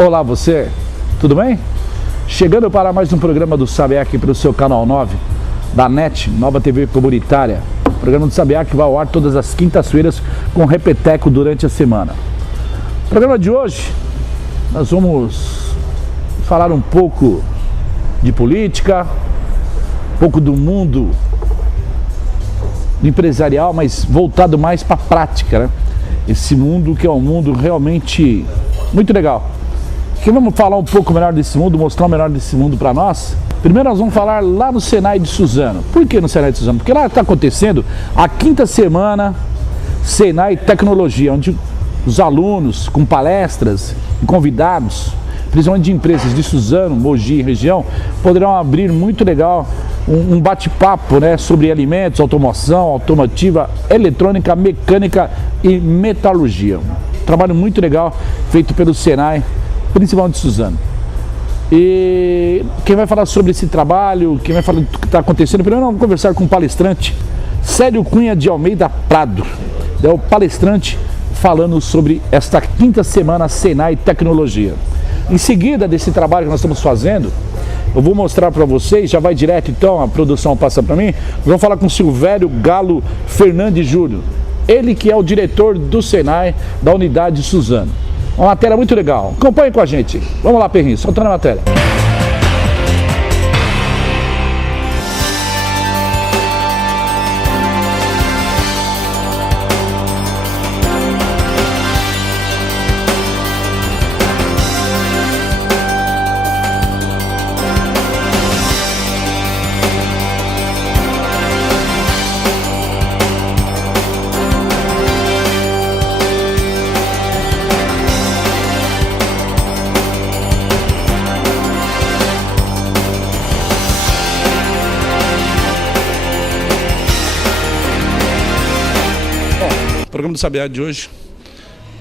Olá você, tudo bem? Chegando para mais um programa do Sabiá aqui para o seu canal 9 da NET, Nova TV Comunitária. O programa do Sabiá que vai ao ar todas as quintas-feiras com repeteco durante a semana. No programa de hoje nós vamos falar um pouco de política, um pouco do mundo empresarial, mas voltado mais para a prática, né? Esse mundo que é um mundo realmente muito legal. Que vamos falar um pouco melhor desse mundo, mostrar o melhor desse mundo para nós. Primeiro nós vamos falar lá no Senai de Suzano. Por que no Senai de Suzano? Porque lá está acontecendo a quinta semana Senai Tecnologia, onde os alunos com palestras e convidados, principalmente de empresas de Suzano, Mogi e região, poderão abrir muito legal um bate-papo, né, sobre alimentos, automoção, automotiva, eletrônica, mecânica e metalurgia. Um trabalho muito legal feito pelo Senai, principalmente de Suzano. E quem vai falar sobre esse trabalho, quem vai falar do que está acontecendo, primeiro nós vamos conversar com o palestrante Célio Cunha de Almeida Prado. É o palestrante falando sobre esta quinta semana Senai Tecnologia. Em seguida desse trabalho que nós estamos fazendo, eu vou mostrar para vocês, já vai direto então, a produção passa para mim, vamos falar com o Silvério Galo Fernandes Júnior, ele que é o diretor do Senai da unidade Suzano. Uma matéria muito legal, acompanhe com a gente. Vamos lá, Perrinho, soltando a matéria. O programa do Sabiá de hoje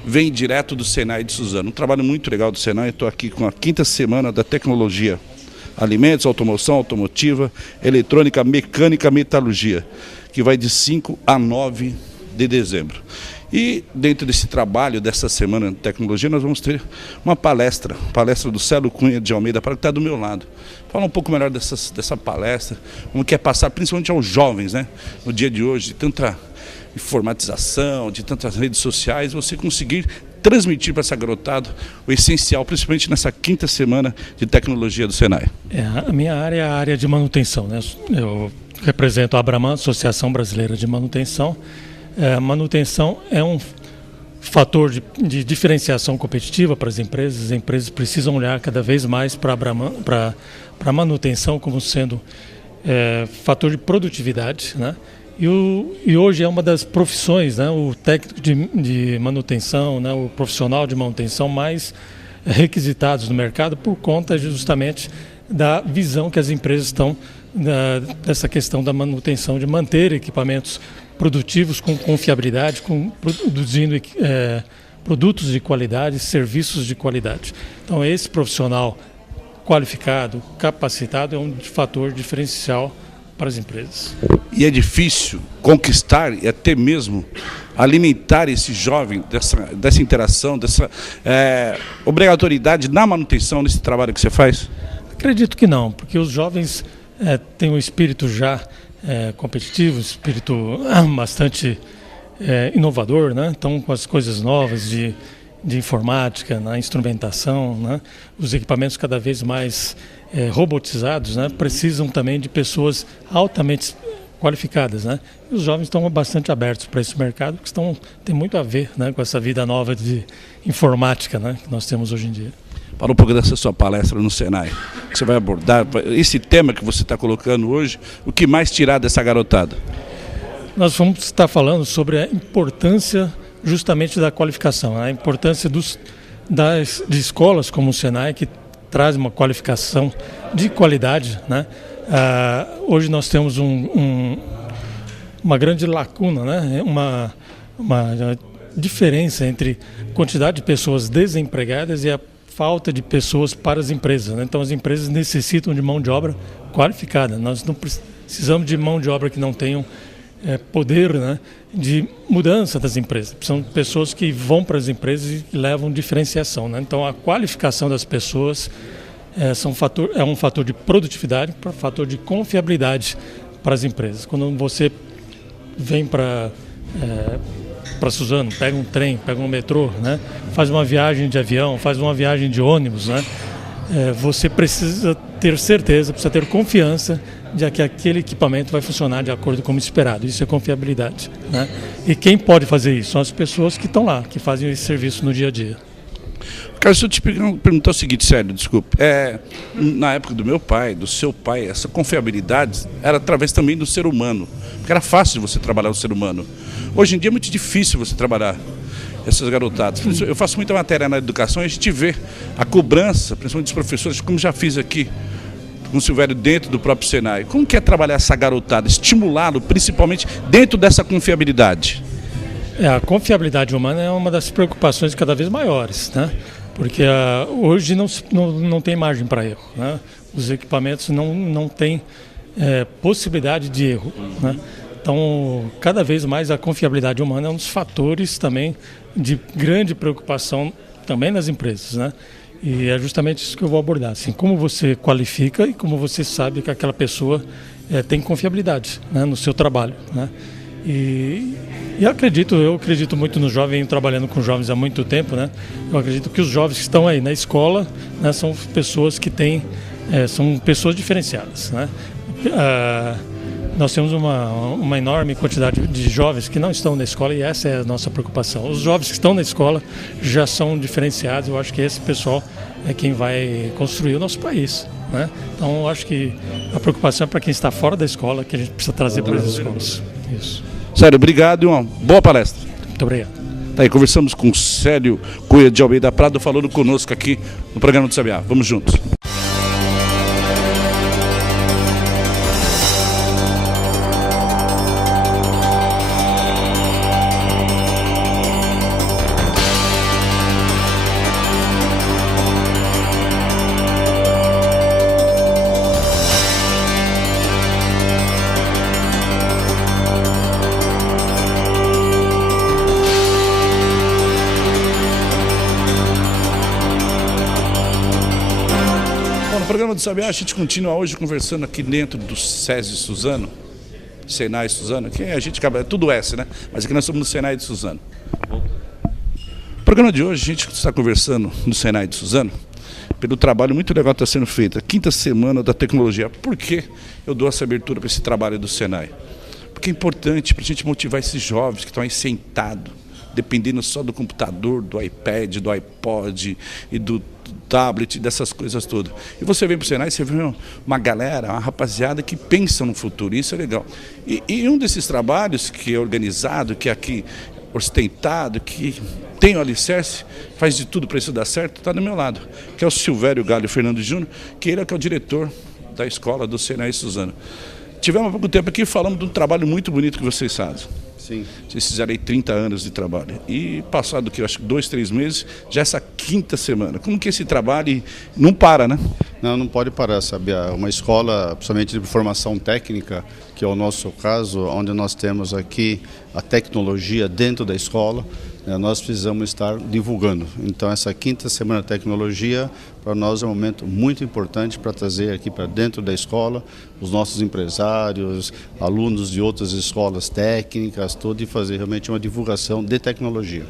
vem direto do Senai de Suzano. Um trabalho muito legal do Senai. Estou aqui com a quinta semana da tecnologia. Alimentos, automoção, automotiva, eletrônica, mecânica, metalurgia, que vai de 5 a 9 de dezembro. E dentro desse trabalho, dessa semana de tecnologia, nós vamos ter uma palestra do Célio Cunha de Almeida Prado, que está do meu lado. Fala um pouco melhor dessa palestra, como que é passar, principalmente aos jovens, né? No dia de hoje, de tanta informatização, de tantas redes sociais, você conseguir transmitir para essa garotada o essencial, principalmente nessa quinta semana de tecnologia do Senai. A minha área é a área de manutenção, né? Eu represento a Abraman, Associação Brasileira de Manutenção. Manutenção é um fator de diferenciação competitiva para as empresas precisam olhar cada vez mais para a manutenção como sendo fator de produtividade, né? E hoje é uma das profissões, né, o técnico de manutenção, né, o profissional de manutenção mais requisitados no mercado por conta justamente da visão que as empresas estão dessa questão da manutenção, de manter equipamentos produtivos com confiabilidade, produzindo produtos de qualidade, serviços de qualidade. Então esse profissional qualificado, capacitado é um fator diferencial para as empresas. E é difícil conquistar e até mesmo alimentar esse jovem dessa interação, dessa obrigatoriedade na manutenção nesse trabalho que você faz? Acredito que não, porque os jovens têm um espírito já competitivo, espírito bastante inovador, né? Então com as coisas novas de informática, na instrumentação, né? Os equipamentos cada vez mais robotizados, né? Precisam também de pessoas altamente qualificadas, né? E os jovens estão bastante abertos para esse mercado, que tem muito a ver, né, com essa vida nova de informática, né, que nós temos hoje em dia. Fala um pouco dessa sua palestra no Senai, que você vai abordar, esse tema que você está colocando hoje, o que mais tirar dessa garotada? Nós vamos estar falando sobre a importância justamente da qualificação, a importância de escolas como o Senai, que traz uma qualificação de qualidade, né? Hoje nós temos uma grande lacuna, né? Uma diferença entre a quantidade de pessoas desempregadas e a falta de pessoas para as empresas, né? Então as empresas necessitam de mão de obra qualificada. Nós não precisamos de mão de obra que não tenham poder, né, de mudança das empresas. São pessoas que vão para as empresas e levam diferenciação, né? Então a qualificação das pessoas é um fator de produtividade, um fator de confiabilidade para as empresas. Quando você vem para Suzano, pega um trem, pega um metrô, né, faz uma viagem de avião, faz uma viagem de ônibus, né, você precisa ter certeza, precisa ter confiança de que aquele equipamento vai funcionar de acordo com o esperado. Isso é confiabilidade, né? E quem pode fazer isso? São as pessoas que estão lá, que fazem esse serviço no dia a dia. Carlos, se eu te perguntar o seguinte, sério, desculpe. Na época do meu pai, do seu pai, essa confiabilidade era através também do ser humano. Porque era fácil de você trabalhar o ser humano. Hoje em dia é muito difícil você trabalhar essas garotadas. Eu faço muita matéria na educação e a gente vê a cobrança, principalmente dos professores, como já fiz aqui com o Silvério dentro do próprio Senai. Como que é trabalhar essa garotada, estimulá-lo principalmente dentro dessa confiabilidade? A confiabilidade humana é uma das preocupações cada vez maiores, né? Porque hoje não tem margem para erro, né? Os equipamentos não têm possibilidade de erro, né? Então, cada vez mais a confiabilidade humana é um dos fatores também de grande preocupação também nas empresas, né? E é justamente isso que eu vou abordar, assim, como você qualifica e como você sabe que aquela pessoa tem confiabilidade, né, no seu trabalho, né? E eu acredito muito no jovem, trabalhando com jovens há muito tempo, né? Eu acredito que os jovens que estão aí na escola, né, são pessoas que são pessoas diferenciadas, né? Nós temos uma enorme quantidade de jovens que não estão na escola e essa é a nossa preocupação. Os jovens que estão na escola já são diferenciados, eu acho que esse pessoal é quem vai construir o nosso país, né? Então eu acho que a preocupação é para quem está fora da escola, que a gente precisa trazer para as escolas. Isso. Sério, obrigado e uma boa palestra. Muito obrigado. Tá aí, conversamos com o Célio Cunha de Almeida Prado, falando conosco aqui no programa do Sabiá. Vamos juntos. No programa do Sabiá, a gente continua hoje conversando aqui dentro do SESI Suzano, Senai Suzano, que a gente acaba, é tudo S, né? Mas aqui nós estamos no Senai de Suzano. No programa de hoje, a gente está conversando no Senai de Suzano pelo trabalho muito legal que está sendo feito, a 5ª semana da tecnologia. Por que eu dou essa abertura para esse trabalho do Senai? Porque é importante para a gente motivar esses jovens que estão aí sentados, dependendo só do computador, do iPad, do iPod e do tablet, dessas coisas todas. E você vem para o Senai e você vê uma galera, uma rapaziada que pensa no futuro, isso é legal. E um desses trabalhos que é organizado, que é aqui ostentado, que tem o alicerce, faz de tudo para isso dar certo, está do meu lado, que é o Silvério Galho Fernando Júnior, que ele é o diretor da escola do Senai Suzano. Tivemos há pouco tempo aqui, falamos de um trabalho muito bonito que vocês fazem. Sim. Vocês fizeram aí 30 anos de trabalho. E passado que eu acho que 2, 3 meses, já essa 5ª semana. Como que esse trabalho não para, né? Não pode parar, sabe? Uma escola, principalmente de formação técnica, que é o nosso caso, onde nós temos aqui a tecnologia dentro da escola, nós precisamos estar divulgando. Então essa 5ª semana de tecnologia para nós é um momento muito importante para trazer aqui para dentro da escola os nossos empresários, alunos de outras escolas técnicas, tudo, e fazer realmente uma divulgação de tecnologia.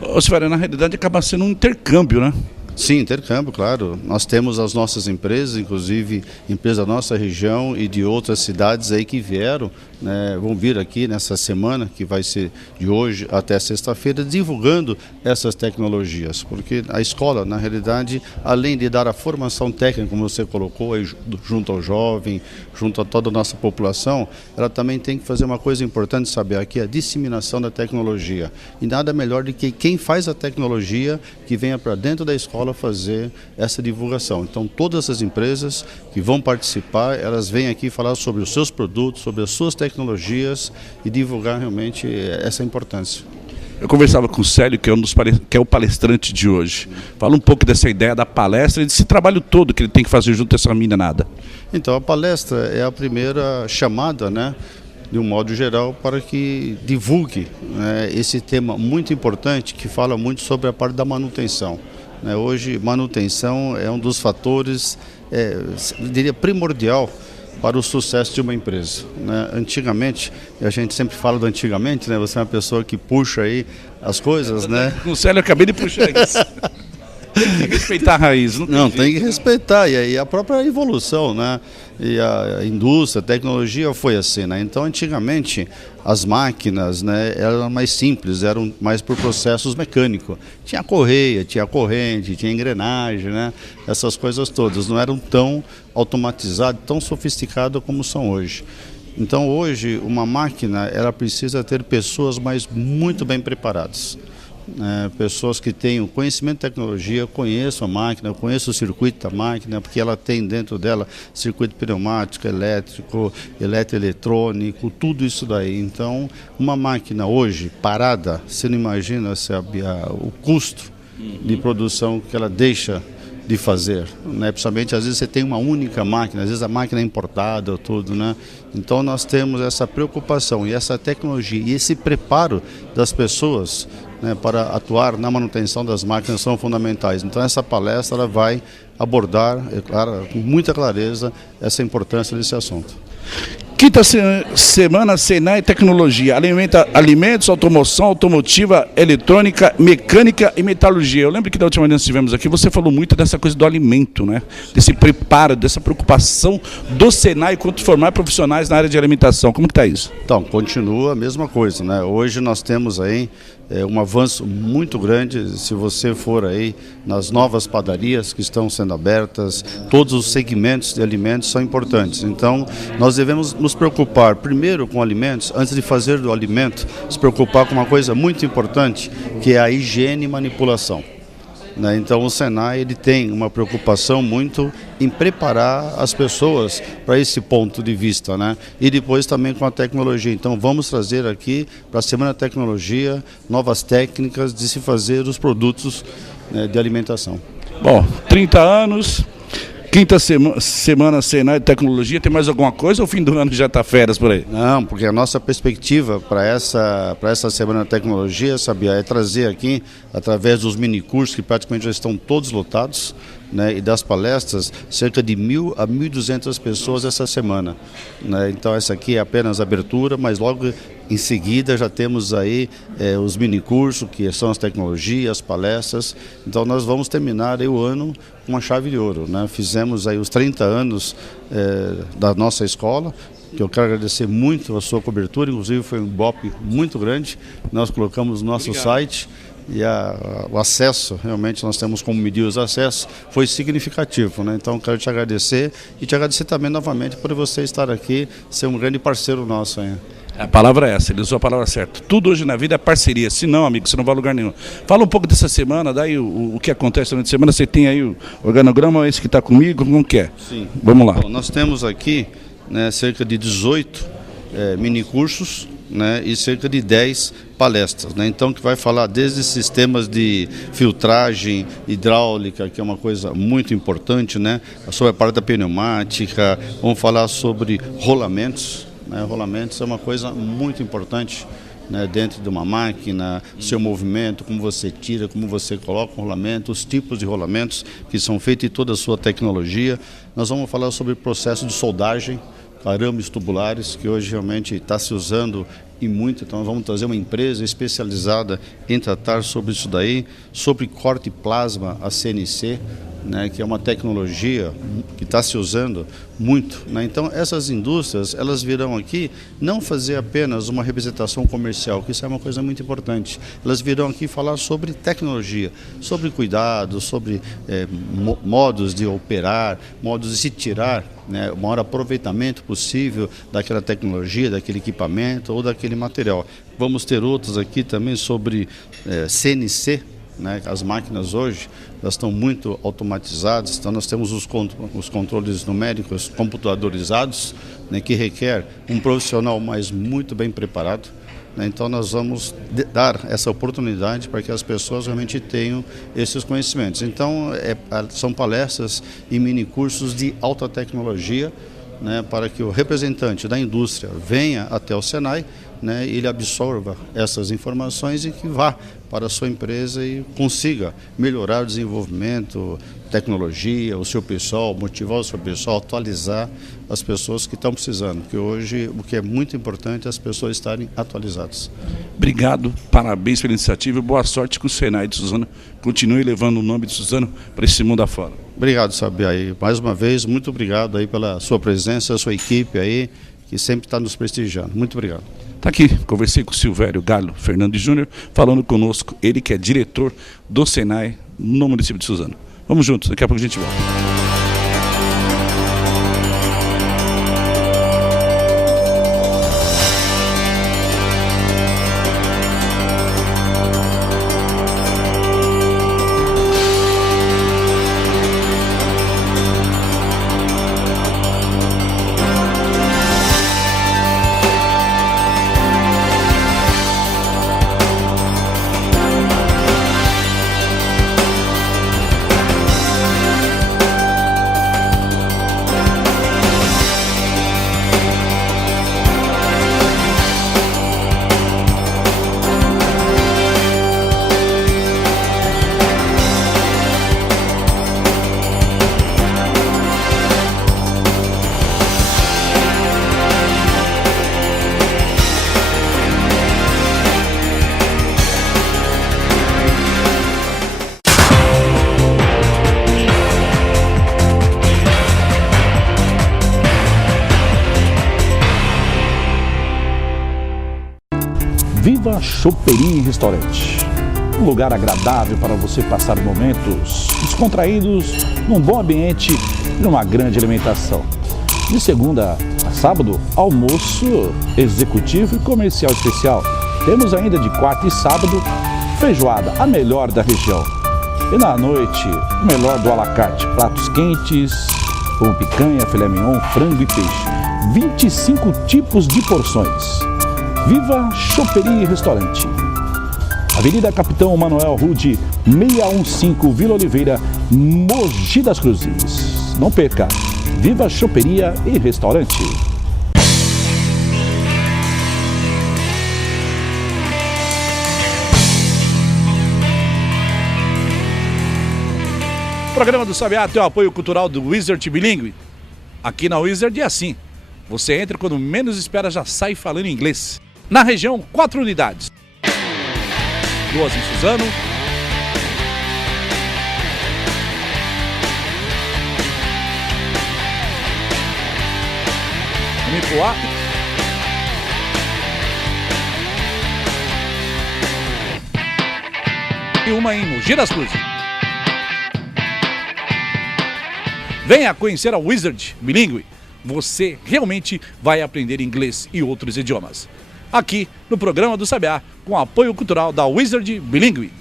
Ô, Silvério, na realidade acaba sendo um intercâmbio, né? Sim, intercâmbio, claro. Nós temos as nossas empresas, inclusive empresas da nossa região e de outras cidades aí que vieram, né, vão vir aqui nessa semana, que vai ser de hoje até sexta-feira, divulgando essas tecnologias. Porque a escola, na realidade, além de dar a formação técnica, como você colocou, aí, junto ao jovem, junto a toda a nossa população, ela também tem que fazer uma coisa importante, saber aqui, a disseminação da tecnologia. E nada melhor do que quem faz a tecnologia que venha para dentro da escola fazer essa divulgação. Então todas as empresas que vão participar, elas vêm aqui falar sobre os seus produtos, sobre as suas tecnologias e divulgar realmente essa importância. Eu conversava com o Célio, que é o palestrante de hoje. Fala um pouco dessa ideia da palestra e desse trabalho todo que ele tem que fazer junto a essa meninada. Então a palestra é a primeira chamada, né, de um modo geral, para que divulgue, né, esse tema muito importante que fala muito sobre a parte da manutenção. Né? Hoje, manutenção é um dos fatores, eu diria, primordial para o sucesso de uma empresa. Né? Antigamente, a gente sempre fala do antigamente, né? Você é uma pessoa que puxa aí as coisas, né? Com o Célio eu acabei de puxar isso. Tem que respeitar a raiz. Não, tem que respeitar. E aí a própria evolução, né? E a indústria, a tecnologia foi assim, né? Então, antigamente, as máquinas, né, eram mais simples, eram mais por processos mecânicos. Tinha correia, tinha corrente, tinha engrenagem, né? Essas coisas todas. Não eram tão automatizadas, tão sofisticadas como são hoje. Então, hoje, uma máquina, ela precisa ter pessoas muito bem preparadas. Pessoas que tenham conhecimento de tecnologia, conheçam a máquina, conheçam o circuito da máquina, porque ela tem dentro dela circuito pneumático, elétrico, eletroeletrônico, tudo isso daí. Então, uma máquina hoje parada, você não imagina, sabe, o custo de produção que ela deixa de fazer, né? Principalmente às vezes você tem uma única máquina, às vezes a máquina é importada, tudo, né? Então nós temos essa preocupação e essa tecnologia e esse preparo das pessoas, né, para atuar na manutenção das máquinas são fundamentais. Então essa palestra ela vai abordar, é claro, com muita clareza essa importância desse assunto. Quinta semana Senai Tecnologia, alimentos, automoção, automotiva, eletrônica, mecânica e metalurgia. Eu lembro que da última vez que nós estivemos aqui, você falou muito dessa coisa do alimento, né? Desse preparo, dessa preocupação do Senai quanto formar profissionais na área de alimentação. Como que está isso? Então, continua a mesma coisa, né? Hoje nós temos aí um avanço muito grande. Se você for aí nas novas padarias que estão sendo abertas, todos os segmentos de alimentos são importantes. Então, nós devemos nos preocupar primeiro com alimentos, antes de fazer do alimento, se preocupar com uma coisa muito importante, que é a higiene e manipulação. Né? Então o Senai ele tem uma preocupação muito em preparar as pessoas para esse ponto de vista, né? E depois também com a tecnologia. Então vamos trazer aqui para a Semana da Tecnologia novas técnicas de se fazer os produtos, né, de alimentação. Bom, 30 anos... Quinta semana Senai de Tecnologia, tem mais alguma coisa ou o fim do ano já está férias por aí? Não, porque a nossa perspectiva para essa Semana da Tecnologia, sabia, é trazer aqui, através dos minicursos que praticamente já estão todos lotados, né, e das palestras, cerca de 1.000 a 1.200 pessoas essa semana. Né? Então essa aqui é apenas a abertura, mas logo em seguida já temos aí os minicursos, que são as tecnologias, as palestras. Então nós vamos terminar aí o ano com uma chave de ouro. Né? Fizemos aí os 30 anos da nossa escola, que eu quero agradecer muito a sua cobertura, inclusive foi um ibope muito grande. Nós colocamos no nosso site. E o acesso, realmente nós temos como medir os acessos, foi significativo, né? Então quero te agradecer e te agradecer também novamente por você estar aqui, ser um grande parceiro nosso aí. A palavra é essa, ele usou a palavra certa. Tudo hoje na vida é parceria, se não, amigo, você não vai a lugar nenhum. Fala um pouco dessa semana, daí o que acontece durante a semana, você tem aí o organograma, esse que está comigo, como que é? Sim. Vamos lá. Bom, nós temos aqui, né, cerca de 18 minicursos, né, e cerca de 10 palestras, né? Então que vai falar desde sistemas de filtragem hidráulica, que é uma coisa muito importante, né, sobre a parte da pneumática, vamos falar sobre rolamentos, né? Rolamentos é uma coisa muito importante, né, dentro de uma máquina, seu movimento, como você tira, como você coloca o rolamento, os tipos de rolamentos que são feitos e toda a sua tecnologia. Nós vamos falar sobre o processo de soldagem, arames tubulares, que hoje realmente está se usando e muito, então nós vamos trazer uma empresa especializada em tratar sobre isso daí, sobre corte plasma, a CNC, né, que é uma tecnologia que está se usando muito, né? Então essas indústrias, elas virão aqui não fazer apenas uma representação comercial, que isso é uma coisa muito importante, elas virão aqui falar sobre tecnologia, sobre cuidado, sobre modos de operar, modos de se tirar, né, o maior aproveitamento possível daquela tecnologia, daquele equipamento ou daquele material. Vamos ter outros aqui também sobre CNC, né, as máquinas hoje elas estão muito automatizadas, então nós temos os controles numéricos computadorizados, né, que requer um profissional mais muito bem preparado. Né, então nós vamos dar essa oportunidade para que as pessoas realmente tenham esses conhecimentos. Então são palestras e minicursos de alta tecnologia, né, para que o representante da indústria venha até o Senai, né, ele absorva essas informações e que vá para a sua empresa e consiga melhorar o desenvolvimento, tecnologia, o seu pessoal, motivar o seu pessoal, atualizar as pessoas que estão precisando, porque hoje o que é muito importante é as pessoas estarem atualizadas. Obrigado, parabéns pela iniciativa e boa sorte com o Senai de Suzano. Continue levando o nome de Suzano para esse mundo afora. Obrigado, Sabiá. E mais uma vez, muito obrigado aí pela sua presença, a sua equipe aí, que sempre está nos prestigiando. Muito obrigado. Está aqui, conversei com o Silvério Galo Fernandes Júnior, falando conosco, ele que é diretor do Senai no município de Suzano. Vamos juntos, daqui a pouco a gente volta. Viva Choperia e Restaurante. Um lugar agradável para você passar momentos descontraídos, num bom ambiente e numa grande alimentação. De segunda a sábado, almoço executivo e comercial especial. Temos ainda de quarta e sábado, feijoada, a melhor da região. E na noite, o melhor do à la carte, pratos quentes, como picanha, filé mignon, frango e peixe. 25 tipos de porções. Viva Choperia e Restaurante. Avenida Capitão Manuel Rude, 615, Vila Oliveira, Mogi das Cruzes. Não perca, Viva Choperia e Restaurante. O programa do Sabiá tem o apoio cultural do Wizard Bilingue. Aqui na Wizard é assim, você entra quando menos espera, já sai falando inglês. Na região, 4 unidades. 2 em Suzano. Em Ipuá. E uma em Mogi das Cruzes. Venha conhecer a Wizard Bilingue. Você realmente vai aprender inglês e outros idiomas. Aqui no programa do Sabiá, com apoio cultural da Wizard Bilingue.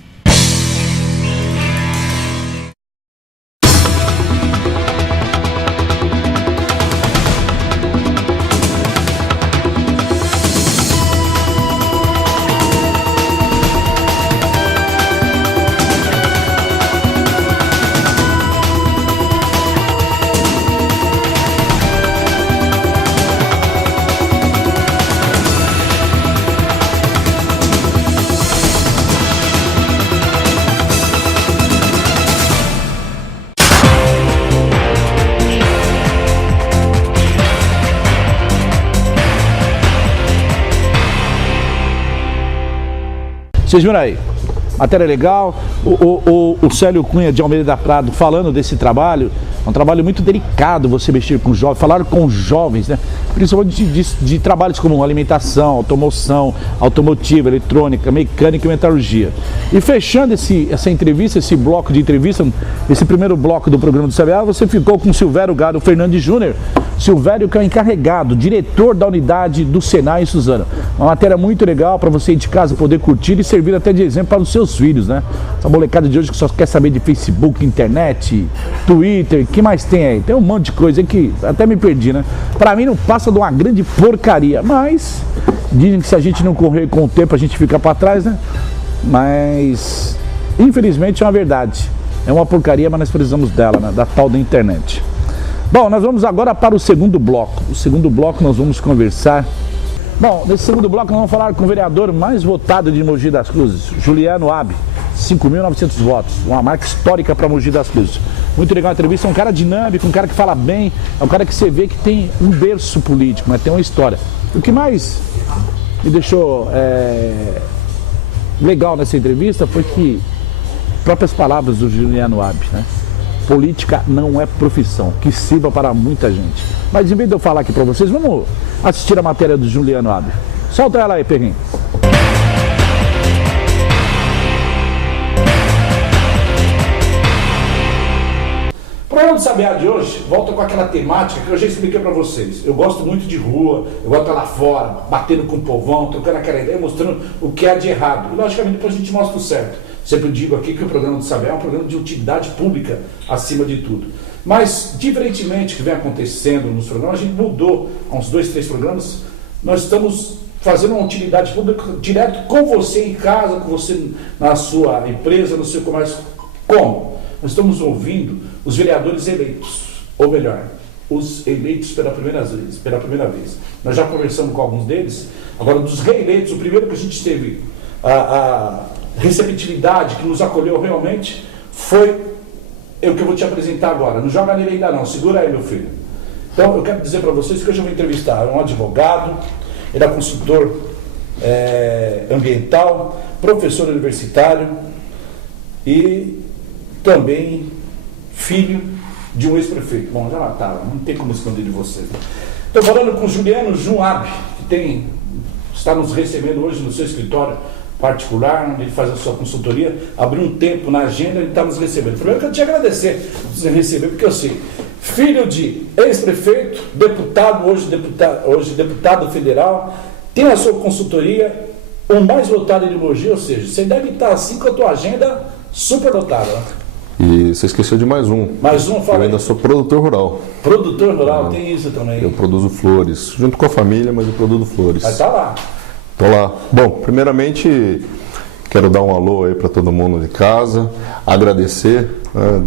Vocês viram aí? Matéria legal, o Célio Cunha de Almeida Prado falando desse trabalho. É um trabalho muito delicado você mexer com jovens, falar com jovens, né? Principalmente de trabalhos como alimentação, automoção, automotiva, eletrônica, mecânica e metalurgia. E fechando essa entrevista, esse bloco de entrevista, esse primeiro bloco do programa do Sabiá, você ficou com o Silvério Galo Fernandes Júnior. Silvério, que é o encarregado, diretor da unidade do Senai em Suzano. Uma matéria muito legal para você ir de casa poder curtir e servir até de exemplo para os seus filhos, né? Essa molecada de hoje que só quer saber de Facebook, internet, Twitter, que mais tem aí? Tem um monte de coisa aí que até me perdi, né? Para mim não passa de uma grande porcaria, mas dizem que se a gente não correr com o tempo a gente fica para trás, né? Mas infelizmente é uma verdade. É uma porcaria, mas nós precisamos dela, né? Da tal da internet. Bom, nós vamos agora para o segundo bloco. O segundo bloco nós vamos conversar. Bom, nesse segundo bloco nós vamos falar com o vereador mais votado de Mogi das Cruzes, Juliano Abbe, 5.900 votos, uma marca histórica para Mogi das Cruzes. Muito legal a entrevista, é um cara dinâmico, um cara que fala bem, é um cara que você vê que tem um berço político, mas tem uma história. O que mais me deixou legal nessa entrevista foi que, próprias palavras do Juliano Abbe, né? Política não é profissão, que sirva para muita gente. Mas em vez de eu falar aqui para vocês, vamos assistir a matéria do Juliano Abbe. Solta ela aí, Perrinho. O programa do Sabiá de hoje volta com aquela temática que eu já expliquei para vocês. Eu gosto muito de rua, eu gosto de estar lá fora, batendo com o povão, trocando aquela ideia, mostrando o que há de errado. E logicamente depois a gente mostra o certo. Sempre digo aqui que o programa do Sabiá é um programa de utilidade pública acima de tudo. Mas, diferentemente do que vem acontecendo nos programas, a gente mudou há uns 2, 3 programas. Nós estamos fazendo uma utilidade pública direto com você em casa, com você na sua empresa, no seu comércio. Como? Nós estamos ouvindo os vereadores eleitos, ou melhor, os eleitos pela primeira vez. Nós já conversamos com alguns deles. Agora, dos reeleitos, o primeiro que a gente teve a receptividade, que nos acolheu realmente, foi o que eu vou te apresentar agora. Não joga nele ainda não, segura aí, meu filho. Então, eu quero dizer para vocês que hoje eu vou entrevistar um advogado, ele é consultor ambiental, professor universitário e também filho de um ex-prefeito. Bom, já mataram, não tem como esconder de você. Estou falando com o Juliano Abbe, que está nos recebendo hoje no seu escritório particular, onde ele faz a sua consultoria, abriu um tempo na agenda e está nos recebendo. Primeiro que eu te agradecer por você receber, porque eu sei, filho de ex-prefeito, hoje deputado federal, tem a sua consultoria, o mais lotado de Mogi, ou seja, você deve estar assim com a tua agenda super lotada. Né? E você esqueceu de mais um. Mais um, fala. Eu ainda sou produtor rural. Produtor rural, tem isso também. Eu produzo flores, junto com a família, mas eu produzo flores. Mas tá lá. Tô lá. Bom, primeiramente quero dar um alô aí para todo mundo de casa, agradecer,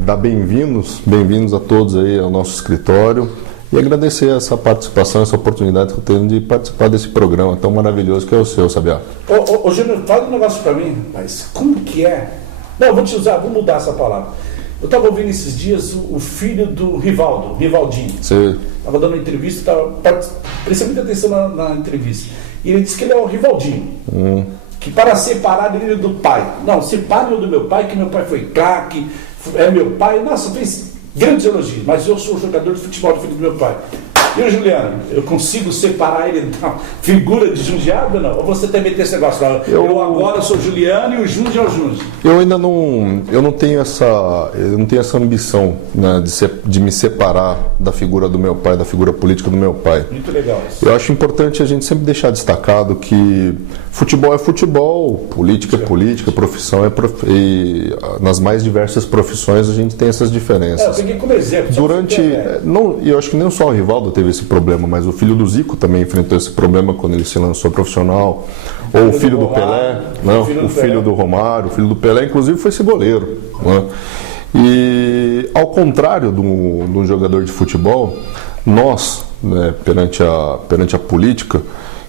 dar bem-vindos a todos aí ao nosso escritório e agradecer essa participação, essa oportunidade que eu tenho de participar desse programa tão maravilhoso que é o seu, Sabiá. Ô Júnior, fala um negócio para mim, rapaz, como que é? Não, vou mudar essa palavra. Eu estava ouvindo esses dias o filho do Rivaldinho. Você estava dando uma entrevista, prestando muita atenção na entrevista. E ele disse que ele é o Rivaldinho. Que para separar ele do pai. Não, separe-o do meu pai, que meu pai foi craque, é meu pai. Nossa, fez grandes elogios, mas eu sou jogador de futebol do filho do meu pai. E o Juliano, eu consigo separar ele da figura de Jundiaí ou não? Ou você também tem esse negócio? Eu agora sou Juliano e o Jundiaí é o Jundiaí. Eu ainda não tenho essa ambição, né, de me separar da figura do meu pai, da figura política do meu pai. Muito legal isso. Eu acho importante a gente sempre deixar destacado que futebol é futebol, política é política, profissão é e nas mais diversas profissões a gente tem essas diferenças. Eu peguei como exemplo. Eu acho que nem só o Rivaldo teve esse problema, mas o filho do Zico também enfrentou esse problema quando ele se lançou profissional. Ou o filho do Pelé, o filho do Romário, o filho do Pelé, inclusive, foi esse goleiro. Né? E ao contrário de um jogador de futebol, nós, né, perante a política,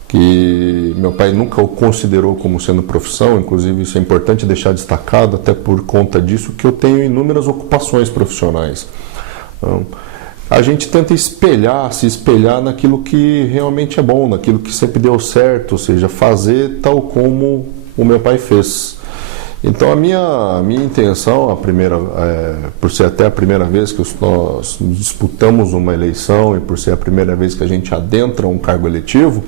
que meu pai nunca o considerou como sendo profissão, inclusive isso é importante deixar destacado, até por conta disso, que eu tenho inúmeras ocupações profissionais. Então, a gente tenta se espelhar naquilo que realmente é bom, naquilo que sempre deu certo, ou seja, fazer tal como o meu pai fez. Então a minha intenção, por ser até a primeira vez que nós disputamos uma eleição e por ser a primeira vez que a gente adentra um cargo eletivo,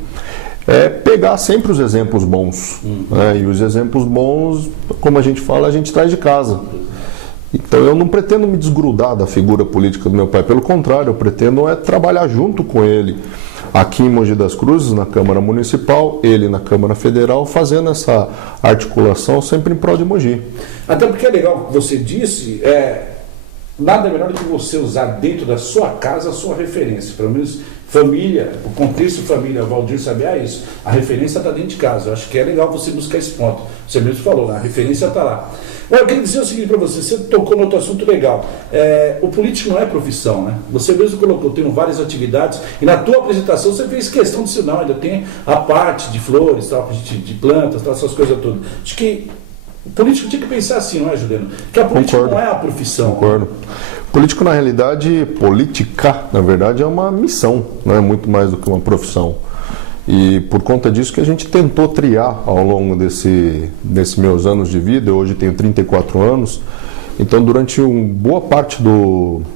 é pegar sempre os exemplos bons. Né? E os exemplos bons, como a gente fala, a gente traz de casa. Então eu não pretendo me desgrudar da figura política do meu pai, pelo contrário, eu pretendo trabalhar junto com ele aqui em Mogi das Cruzes, na Câmara Municipal, ele na Câmara Federal, fazendo essa articulação sempre em prol de Mogi. Até porque é legal o que você disse, nada melhor do que você usar dentro da sua casa a sua referência, pelo menos família, o contexto família, Valdir Sabiá é isso, a referência está dentro de casa. Eu acho que é legal você buscar esse ponto, você mesmo falou, a referência está lá. Olha, eu queria dizer o seguinte para você tocou no outro assunto legal. O político não é profissão, né? Você mesmo colocou, tenho várias atividades, e na tua apresentação você fez questão de dizer, não, ainda tem a parte de flores, tal, de plantas, tal, essas coisas todas. Acho que o político tinha que pensar assim, não é, Juliano? Que a política não é a profissão. Concordo. Político, na realidade, política, na verdade, é uma missão, não é muito mais do que uma profissão. E por conta disso que a gente tentou triar ao longo desses meus anos de vida. Eu hoje tenho 34 anos, então durante boa parte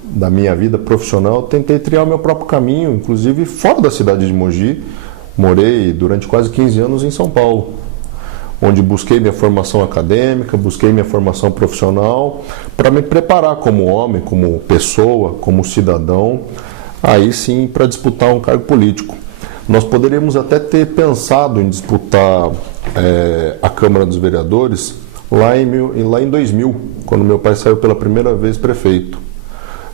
da minha vida profissional eu tentei triar o meu próprio caminho, inclusive fora da cidade de Mogi. Morei durante quase 15 anos em São Paulo, onde busquei minha formação acadêmica, busquei minha formação profissional para me preparar como homem, como pessoa, como cidadão, aí sim para disputar um cargo político. Nós poderíamos até ter pensado em disputar a Câmara dos Vereadores lá em 2000, quando meu pai saiu pela primeira vez prefeito.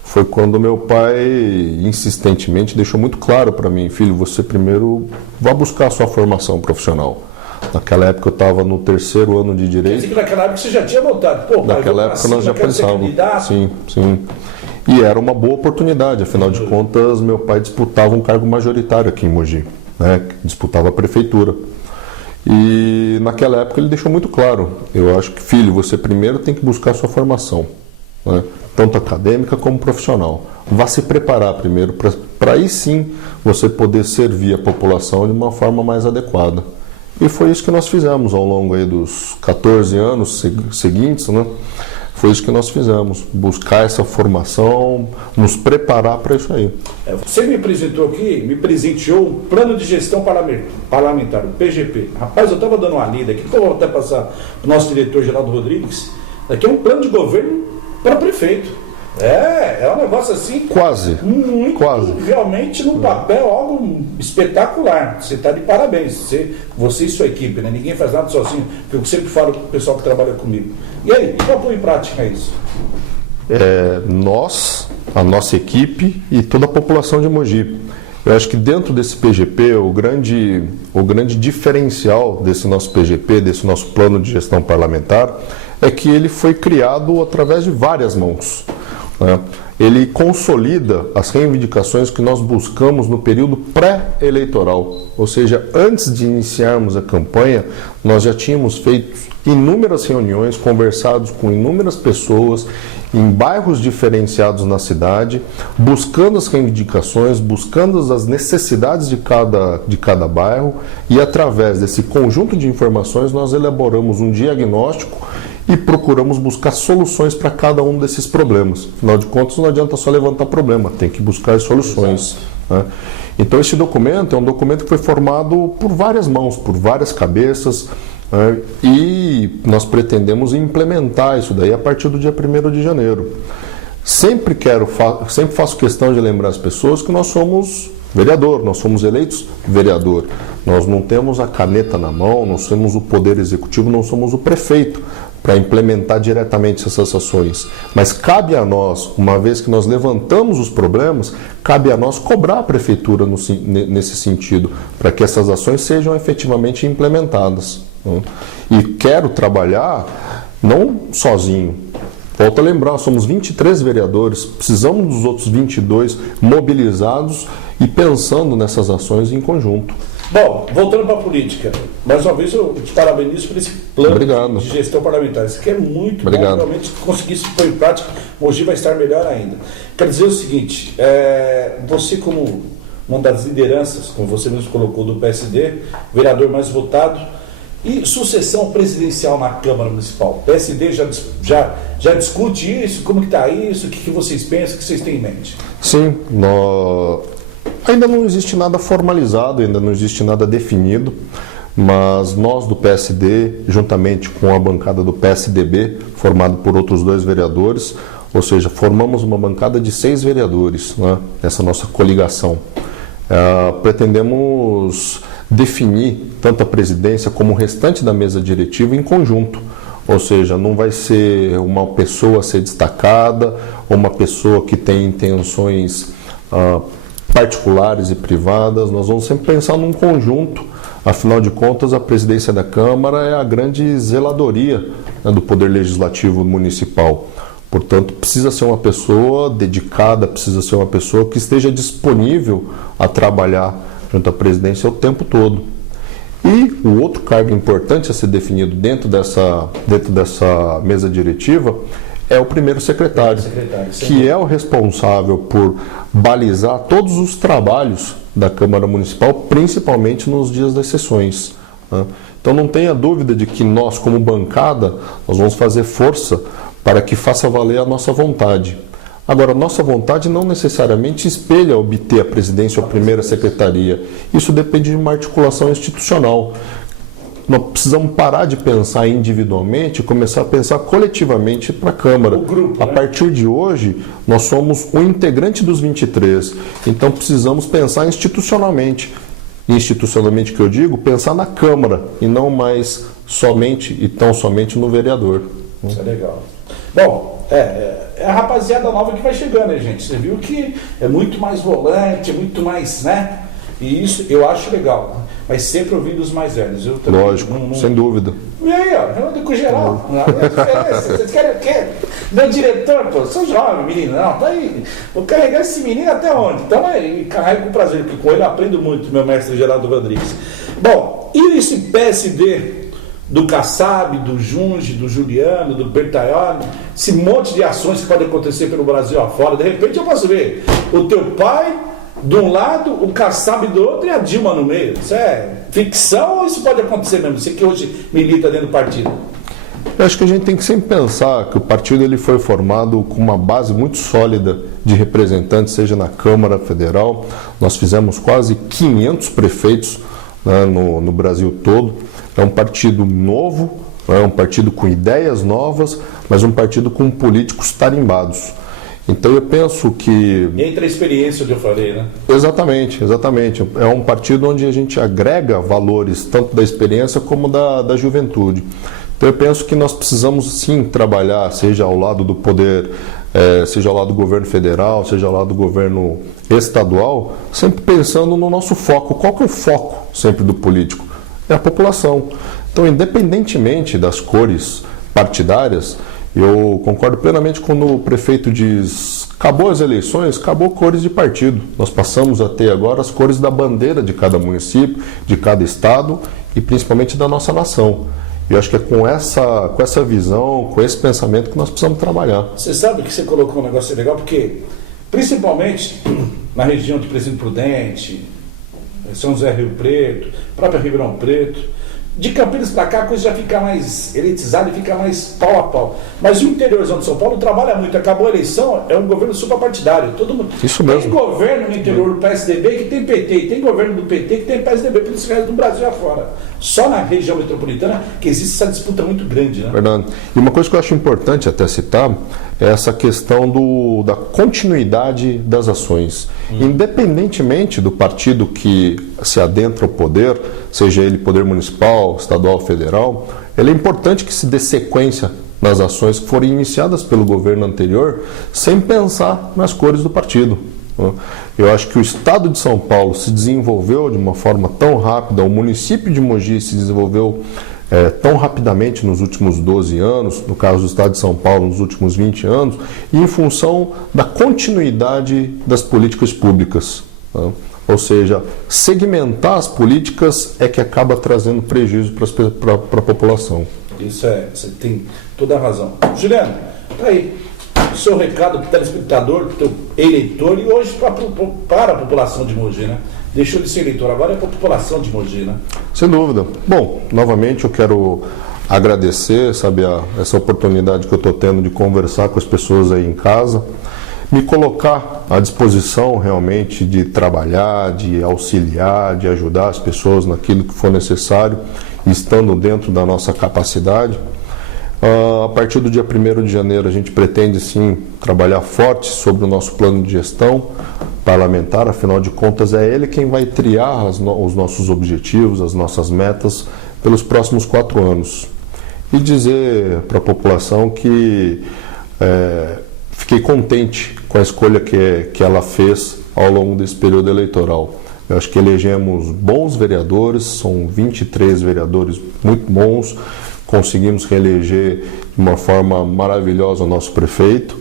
Foi quando meu pai insistentemente deixou muito claro para mim: filho, você primeiro vá buscar a sua formação profissional. Naquela época eu estava no 3º ano de Direito. Quer dizer que naquela época você já tinha votado? Pô, naquela época nós já pensávamos. Sim, sim. E era uma boa oportunidade, afinal de contas, meu pai disputava um cargo majoritário aqui em Mogi, né? Disputava a prefeitura. E naquela época ele deixou muito claro: eu acho que, filho, você primeiro tem que buscar a sua formação, né? Tanto acadêmica como profissional. Vá se preparar primeiro, para aí sim você poder servir a população de uma forma mais adequada. E foi isso que nós fizemos ao longo aí dos 14 anos seguintes, né? Foi isso que nós fizemos, buscar essa formação, nos preparar para isso aí. Você me apresentou aqui, me presenteou um plano de gestão parlamentar, o PGP. Rapaz, eu estava dando uma lida aqui, que eu vou até passar para o nosso diretor Geraldo Rodrigues. Aqui é um plano de governo para prefeito. É um negócio assim. Quase. Realmente, no papel, algo espetacular. Você está de parabéns. Você e sua equipe, né? Ninguém faz nada sozinho. Que eu sempre falo com o pessoal que trabalha comigo. E aí, como põe em prática isso? Nós, a nossa equipe e toda a população de Mogi. Eu acho que dentro desse PGP, o grande diferencial desse nosso PGP, desse nosso plano de gestão parlamentar, é que ele foi criado através de várias mãos. Ele consolida as reivindicações que nós buscamos no período pré-eleitoral, ou seja, antes de iniciarmos a campanha, nós já tínhamos feito inúmeras reuniões, conversados com inúmeras pessoas em bairros diferenciados na cidade, buscando as reivindicações, buscando as necessidades de cada bairro, e através desse conjunto de informações nós elaboramos um diagnóstico e procuramos buscar soluções para cada um desses problemas. Afinal de contas, não adianta só levantar problema, tem que buscar as soluções, né? Então, esse documento é um documento que foi formado por várias mãos, por várias cabeças, né? E nós pretendemos implementar isso daí a partir do dia 1º de janeiro. Sempre faço questão de lembrar as pessoas que nós somos vereador, nós somos eleitos vereador. Nós não temos a caneta na mão, nós temos o poder executivo, não somos o prefeito para implementar diretamente essas ações. Mas cabe a nós, uma vez que nós levantamos os problemas, cabe a nós cobrar a prefeitura nesse sentido, para que essas ações sejam efetivamente implementadas, né? E quero trabalhar não sozinho. Volto a lembrar, somos 23 vereadores, precisamos dos outros 22 mobilizados e pensando nessas ações em conjunto. Bom, voltando para a política, mais uma vez eu te parabenizo por esse plano de gestão parlamentar. Isso aqui é muito bom, realmente conseguir se pôr em prática, Mogi vai estar melhor ainda. Quero dizer o seguinte, você como uma das lideranças, como você mesmo colocou, do PSD, vereador mais votado, e sucessão presidencial na Câmara Municipal. O PSD já discute isso? Como que está isso? O que vocês pensam? O que vocês têm em mente? Sim, ainda não existe nada formalizado, ainda não existe nada definido, mas nós do PSD, juntamente com a bancada do PSDB, formado por outros 2 vereadores, ou seja, formamos uma bancada de 6 vereadores, né, essa nossa coligação. Pretendemos definir tanto a presidência como o restante da mesa diretiva em conjunto, ou seja, não vai ser uma pessoa a ser destacada ou uma pessoa que tem intenções particulares e privadas, nós vamos sempre pensar num conjunto. Afinal de contas, a presidência da Câmara é a grande zeladoria, né, do Poder Legislativo Municipal. Portanto, precisa ser uma pessoa dedicada, precisa ser uma pessoa que esteja disponível a trabalhar junto à presidência o tempo todo. E o outro cargo importante a ser definido dentro dessa mesa diretiva é o primeiro secretário, que é o responsável por balizar todos os trabalhos da Câmara Municipal, principalmente nos dias das sessões, né? Então não tenha dúvida de que nós, como bancada, nós vamos fazer força para que faça valer a nossa vontade. Agora, nossa vontade não necessariamente espelha obter a presidência ou a primeira secretaria. Isso depende de uma articulação institucional. Nós precisamos parar de pensar individualmente e começar a pensar coletivamente para a Câmara. A partir de hoje, nós somos um integrante dos 23. Então, precisamos pensar institucionalmente. Institucionalmente, que eu digo, pensar na Câmara e não mais somente e tão somente no vereador. Isso é legal. Bom, é a rapaziada nova que vai chegando, né, gente? Você viu que é muito mais volante, é muito mais, né? E isso eu acho legal. Mas sempre ouvindo os mais velhos. Eu também, lógico, sem dúvida. E aí, ó, eu ando com geral. Não é diferença. Vocês querem o quê? Meu diretor, pô, sou jovem, menino, não, tá aí. Vou carregar esse menino até onde? Então, carrego com prazer, porque com ele eu aprendo muito, meu mestre Geraldo Rodrigues. Bom, e esse PSD do Kassab, do Junge, do Juliano, do Bertaioli, esse monte de ações que podem acontecer pelo Brasil afora, de repente eu posso ver o teu pai de um lado, o Kassab do outro e a Dilma no meio. Isso é ficção ou isso pode acontecer mesmo? Você que hoje milita dentro do partido. Eu acho que a gente tem que sempre pensar que o partido ele foi formado com uma base muito sólida de representantes, seja na Câmara Federal. Nós fizemos quase 500 prefeitos, né, no Brasil todo. É um partido novo, é um partido com ideias novas, mas um partido com políticos tarimbados. Então eu penso que... Entra a experiência, onde eu falei, né? Exatamente, exatamente. É um partido onde a gente agrega valores, tanto da experiência como da juventude. Então eu penso que nós precisamos sim trabalhar, seja ao lado do poder, seja ao lado do governo federal, seja ao lado do governo estadual, sempre pensando no nosso foco. Qual que é o foco sempre do político? É a população. Então, independentemente das cores partidárias, eu concordo plenamente quando o prefeito diz: acabou as eleições, acabou cores de partido. Nós passamos a ter agora as cores da bandeira de cada município, de cada estado e principalmente da nossa nação. E eu acho que é com essa visão, com esse pensamento que nós precisamos trabalhar. Você sabe que você colocou um negócio legal, porque principalmente na região de Presidente Prudente, São José Rio Preto, própria Ribeirão Preto, de Campinas para cá a coisa já fica mais elitizada e fica mais pau a pau. Mas o interiorzão de São Paulo trabalha muito. Acabou a eleição, é um governo suprapartidário. Todo mundo... Isso mesmo. Tem governo no interior do PSDB que tem PT, e tem governo do PT que tem PSDB, por isso que é do Brasil afora. Só na região metropolitana que existe essa disputa muito grande, né? Verdade. E uma coisa que eu acho importante até citar é essa questão da continuidade das ações. Independentemente do partido que se adentra ao poder, seja ele poder municipal, estadual, federal, é importante que se dê sequência nas ações que forem iniciadas pelo governo anterior, sem pensar nas cores do partido. Eu acho que o estado de São Paulo se desenvolveu de uma forma tão rápida, o município de Mogi se desenvolveu tão rapidamente nos últimos 12 anos, no caso do estado de São Paulo, nos últimos 20 anos, e em função da continuidade das políticas públicas. Ou seja, segmentar as políticas é que acaba trazendo prejuízo para a população. Isso você tem toda a razão. Juliano, tá aí. O seu recado para o telespectador, para o teu eleitor e hoje para a população de Mogi, né? Deixou de ser eleitor, agora é para a população de Mogi, né? Sem dúvida. Bom, novamente eu quero agradecer, sabe, essa oportunidade que eu estou tendo de conversar com as pessoas aí em casa, me colocar à disposição realmente de trabalhar, de auxiliar, de ajudar as pessoas naquilo que for necessário, estando dentro da nossa capacidade. A partir do dia 1º de janeiro a gente pretende sim trabalhar forte sobre o nosso plano de gestão parlamentar, afinal de contas é ele quem vai triar os nossos objetivos, as nossas metas pelos próximos 4 anos. E dizer para a população que fiquei contente com a escolha que ela fez ao longo desse período eleitoral. Eu acho que elegemos bons vereadores, são 23 vereadores muito bons, conseguimos reeleger de uma forma maravilhosa o nosso prefeito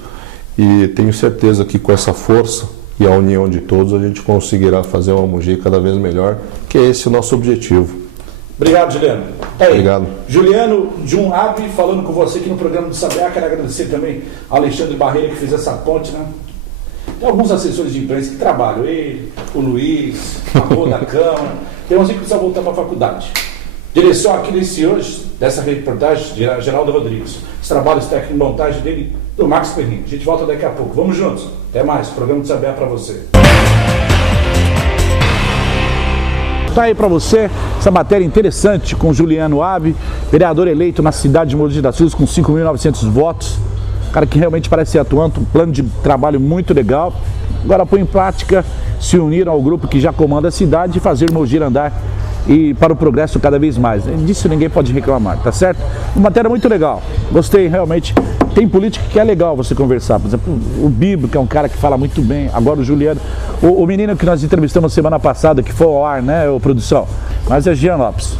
e tenho certeza que com essa força e a união de todos a gente conseguirá fazer uma Mogi cada vez melhor, que é esse o nosso objetivo. Obrigado, Juliano. Tá aí. Obrigado. Juliano Junab falando com você aqui no programa do Sabiá. Quero agradecer também ao Alexandre Barreira que fez essa ponte, né? Tem alguns assessores de imprensa que trabalham, ele, o Luiz, a Rô da Câmara. Tem uns que precisam voltar para a faculdade. Direção aqui desse hoje, dessa reportagem, de Geraldo Rodrigues. Os trabalhos técnicos de montagem dele, do Max Perrinho. A gente volta daqui a pouco. Vamos juntos. Até mais. Programa do Sabiá para você. Tá aí para você essa matéria interessante com Juliano Abe, vereador eleito na cidade de Mogi das Cruzes com 5.900 votos. Cara que realmente parece ser atuante, um plano de trabalho muito legal. Agora põe em prática, se unir ao grupo que já comanda a cidade e fazer Mogi andar e para o progresso cada vez mais. Disso ninguém pode reclamar, tá certo? Uma matéria muito legal. Gostei realmente. Tem política que é legal você conversar. Por exemplo, o Bibo, que é um cara que fala muito bem. Agora o Juliano. O menino que nós entrevistamos semana passada, que foi ao ar, né, produção? Mas é Jean Lopes.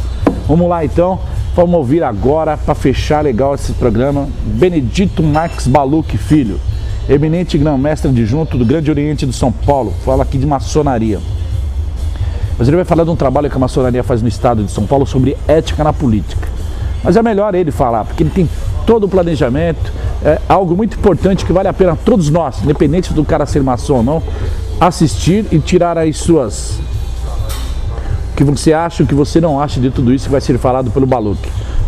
Vamos lá então. Vamos ouvir agora, para fechar legal esse programa, Benedito Marques Baluch Filho, eminente grão-mestre adjunto do Grande Oriente do São Paulo. Fala aqui de maçonaria. Mas ele vai falar de um trabalho que a maçonaria faz no estado de São Paulo sobre ética na política. Mas é melhor ele falar, porque ele tem todo o planejamento, é algo muito importante que vale a pena todos nós, independente do cara ser maçom ou não, assistir e tirar as suas... o que você acha, o que você não acha de tudo isso que vai ser falado pelo Baluch.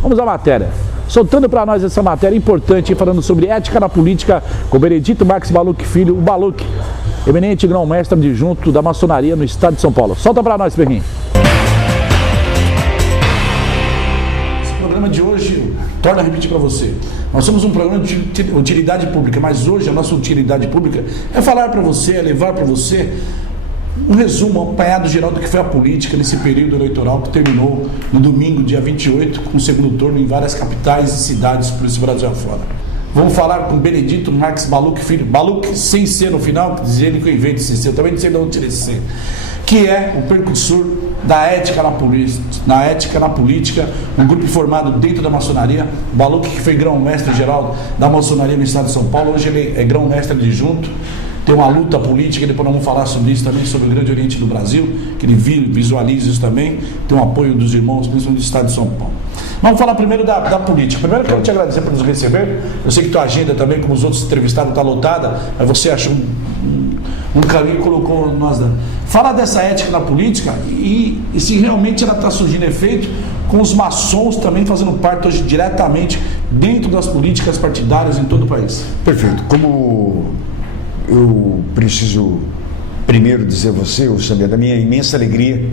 Vamos à matéria. Soltando para nós essa matéria importante, falando sobre ética na política, com Benedito Marques Baluch Filho, o Baluch, eminente grão-mestre adjunto da maçonaria no estado de São Paulo. Solta para nós, Perrinho. Esse programa de hoje, torno a repetir para você, nós somos um programa de utilidade pública, mas hoje a nossa utilidade pública é falar para você, é levar para você um resumo, um apanhado geral do que foi a política nesse período eleitoral que terminou no domingo, dia 28, com o segundo turno em várias capitais e cidades por esse Brasil afora. Vamos falar com Benedito Marques Baluch Filho, Baluch sem ser no final, dizendo que eu invento esse ser, eu também não sei de onde tirei esse ser, que é o precursor da ética na política, um grupo formado dentro da maçonaria. O Baluch, que foi grão-mestre geral da maçonaria no estado de São Paulo, hoje ele é grão-mestre adjunto. Tem uma luta política, depois nós vamos falar sobre isso também, sobre o Grande Oriente do Brasil, que ele visualiza isso também, tem um apoio dos irmãos, principalmente do estado de São Paulo. Vamos falar primeiro da política. Primeiro quero te agradecer por nos receber. Eu sei que tua agenda também, como os outros entrevistados, está lotada, mas você achou um caminho e colocou nós. Fala dessa ética na política e se realmente ela está surgindo efeito com os maçons também fazendo parte hoje diretamente dentro das políticas partidárias em todo o país. Perfeito. Como eu preciso primeiro dizer a você, Sabiá, da minha imensa alegria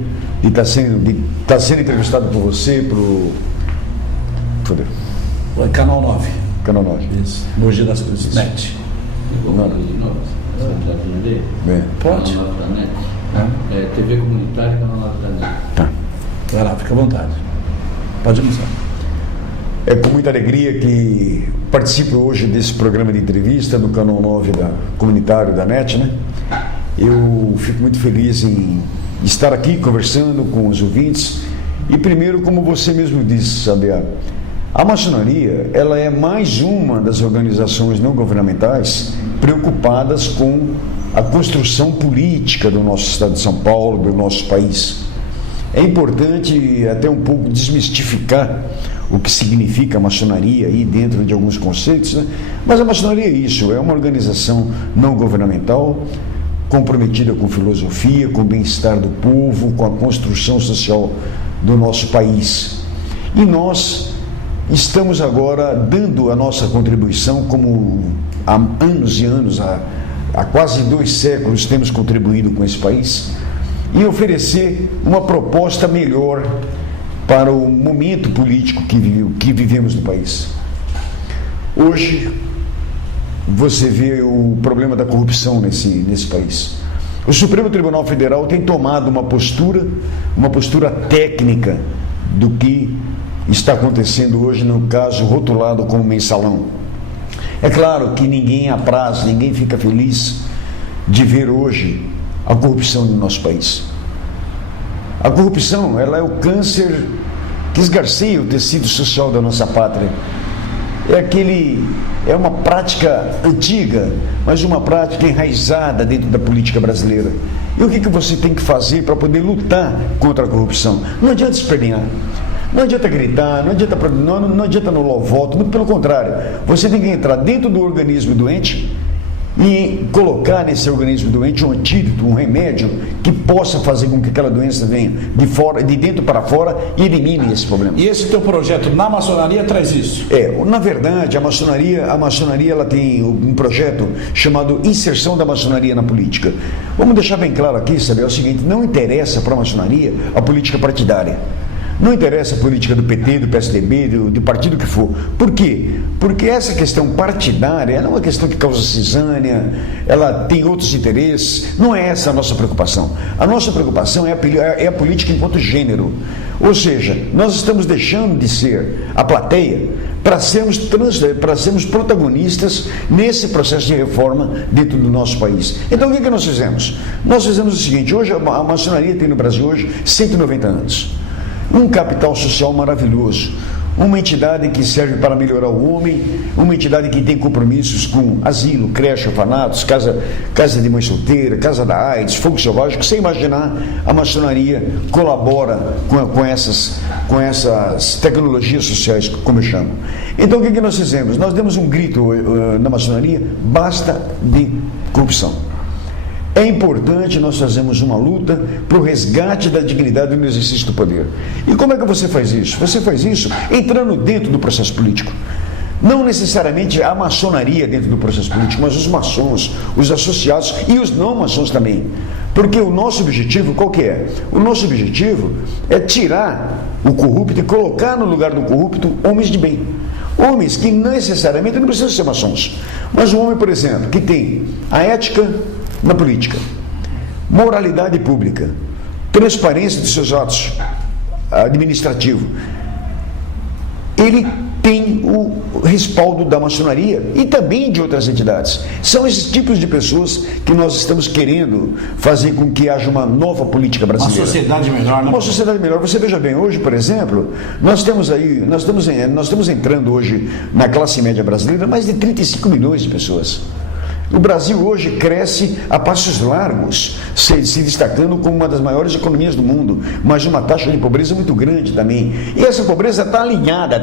de estar sendo entrevistado por você, Canal 9. Canal 9. Isso. Mogi das Cruzes. NET. Pode? TV comunitária, Canal 9 da NET. Tá. Vai lá, fica à vontade. Pode começar. É com muita alegria que participo hoje desse programa de entrevista no Canal 9 comunitário da NET, né? Eu fico muito feliz em estar aqui conversando com os ouvintes. E primeiro, como você mesmo disse, Sabiá, a maçonaria, ela é mais uma das organizações não governamentais preocupadas com a construção política do nosso estado de São Paulo, do nosso país. É importante até um pouco desmistificar o que significa a maçonaria aí dentro de alguns conceitos, né? Mas a maçonaria é isso, é uma organização não governamental comprometida com filosofia, com o bem-estar do povo, com a construção social do nosso país. E nós estamos agora dando a nossa contribuição, como há anos e anos, há quase 2 séculos temos contribuído com esse país, e oferecer uma proposta melhor para o momento político que vivemos no país. Hoje, você vê o problema da corrupção nesse país. O Supremo Tribunal Federal tem tomado uma postura técnica do que está acontecendo hoje no caso rotulado como mensalão. É claro que ninguém apraz, ninguém fica feliz de ver hoje a corrupção no nosso país. A corrupção, ela é o câncer que esgarceia o tecido social da nossa pátria. É uma prática antiga, mas uma prática enraizada dentro da política brasileira. E o que você tem que fazer para poder lutar contra a corrupção? Não adianta espernear, não adianta gritar, não adianta anular o voto, muito pelo contrário. Você tem que entrar dentro do organismo doente e colocar nesse organismo doente um antídoto, um remédio que possa fazer com que aquela doença venha de dentro para fora e elimine esse problema. E esse teu projeto na maçonaria traz isso? Na verdade, a maçonaria ela tem um projeto chamado Inserção da Maçonaria na Política. Vamos deixar bem claro aqui, sabe, é o seguinte: não interessa para a maçonaria a política partidária. Não interessa a política do PT, do PSDB, do partido que for. Por quê? Porque essa questão partidária é uma questão que causa cisânia, ela tem outros interesses. Não é essa a nossa preocupação. A nossa preocupação é a política enquanto gênero. Ou seja, nós estamos deixando de ser a plateia para sermos protagonistas nesse processo de reforma dentro do nosso país. Então, o que nós fizemos? Nós fizemos o seguinte: hoje a maçonaria tem no Brasil hoje 190 anos. Um capital social maravilhoso, uma entidade que serve para melhorar o homem, uma entidade que tem compromissos com asilo, creche, orfanatos, casa de mãe solteira, casa da AIDS, fogo selvagem. Sem imaginar, a maçonaria colabora com essas tecnologias sociais, como eu chamo. Então, o que nós fizemos? Nós demos um grito na maçonaria: basta de corrupção. É importante nós fazermos uma luta para o resgate da dignidade no exercício do poder. E como é que você faz isso? Você faz isso entrando dentro do processo político. Não necessariamente a maçonaria dentro do processo político, mas os maçons, os associados e os não maçons também. Porque o nosso objetivo, qual que é? O nosso objetivo é tirar o corrupto e colocar no lugar do corrupto homens de bem. Homens que necessariamente não precisam ser maçons. Mas um homem, por exemplo, que tem a ética na política, moralidade pública, transparência de seus atos administrativos, ele tem o respaldo da maçonaria e também de outras entidades. São esses tipos de pessoas que nós estamos querendo fazer com que haja uma nova política brasileira. Uma sociedade melhor, né? Uma sociedade melhor. Você veja bem, hoje, por exemplo, nós estamos entrando hoje na classe média brasileira mais de 35 milhões de pessoas. O Brasil hoje cresce a passos largos, se destacando como uma das maiores economias do mundo, mas uma taxa de pobreza muito grande também. E essa pobreza está alinhada,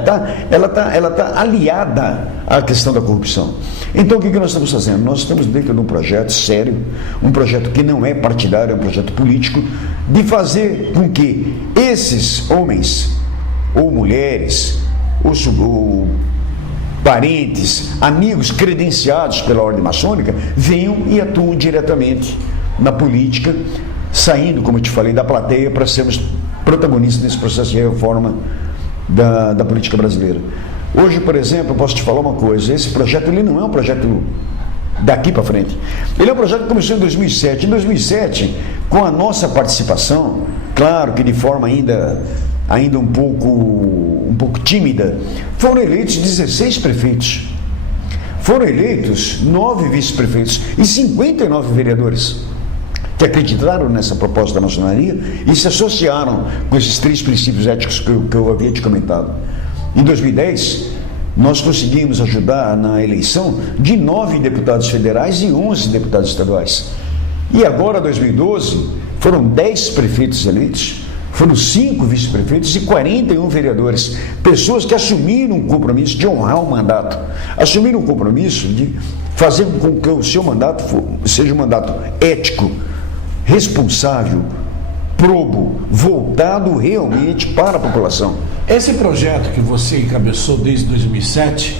ela está aliada à questão da corrupção. Então, o que nós estamos fazendo? Nós estamos dentro de um projeto sério, um projeto que não é partidário, é um projeto político, de fazer com que esses homens ou mulheres, ou parentes, amigos credenciados pela ordem maçônica venham e atuem diretamente na política, saindo, como eu te falei, da plateia para sermos protagonistas nesse processo de reforma da política brasileira. Hoje, por exemplo, eu posso te falar uma coisa: esse projeto ele não é um projeto daqui para frente. Ele é um projeto que começou em 2007. Em 2007, com a nossa participação, claro que de forma ainda um pouco tímida, foram eleitos 16 prefeitos, foram eleitos 9 vice-prefeitos e 59 vereadores que acreditaram nessa proposta da maçonaria e se associaram com esses 3 princípios éticos que eu havia te comentado. Em 2010, nós conseguimos ajudar na eleição de 9 deputados federais e 11 deputados estaduais. E agora, 2012, foram 10 prefeitos eleitos, foram 5 vice-prefeitos e 41 vereadores, pessoas que assumiram um compromisso de honrar o mandato, assumiram um compromisso de fazer com que o seu mandato seja um mandato ético, responsável, probo, voltado realmente para a população. Esse projeto que você encabeçou desde 2007,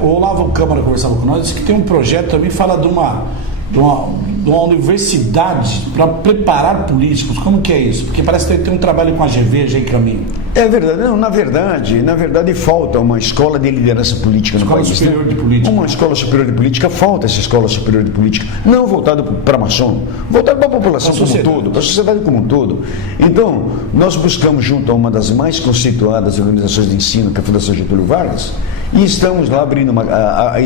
o Olavo Câmara conversava com nós, disse que tem um projeto também, fala de uma universidade para preparar políticos. Como que é isso? Porque parece que tem um trabalho com a GV já em caminho. É verdade. Não, na verdade falta uma escola de liderança política no país. Escola superior de política. Uma escola superior de política, falta essa escola superior de política, não voltada para maçom, voltada para a população como um todo, para a sociedade como um todo. Então, nós buscamos junto a uma das mais conceituadas organizações de ensino, que é a Fundação Getúlio Vargas, E estamos lá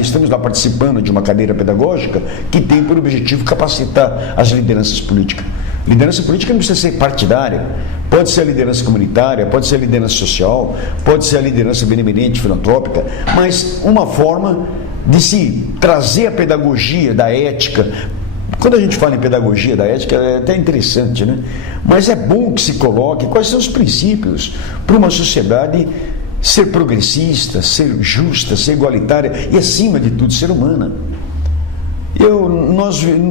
estamos lá participando de uma cadeira pedagógica que tem por objetivo capacitar as lideranças políticas. Liderança política não precisa ser partidária, pode ser a liderança comunitária, pode ser a liderança social, pode ser a liderança benevolente, filantrópica, mas uma forma de se trazer a pedagogia da ética. Quando a gente fala em pedagogia da ética, é até interessante, né? Mas é bom que se coloque quais são os princípios para uma sociedade ser progressista, ser justa, ser igualitária e, acima de tudo, ser humana.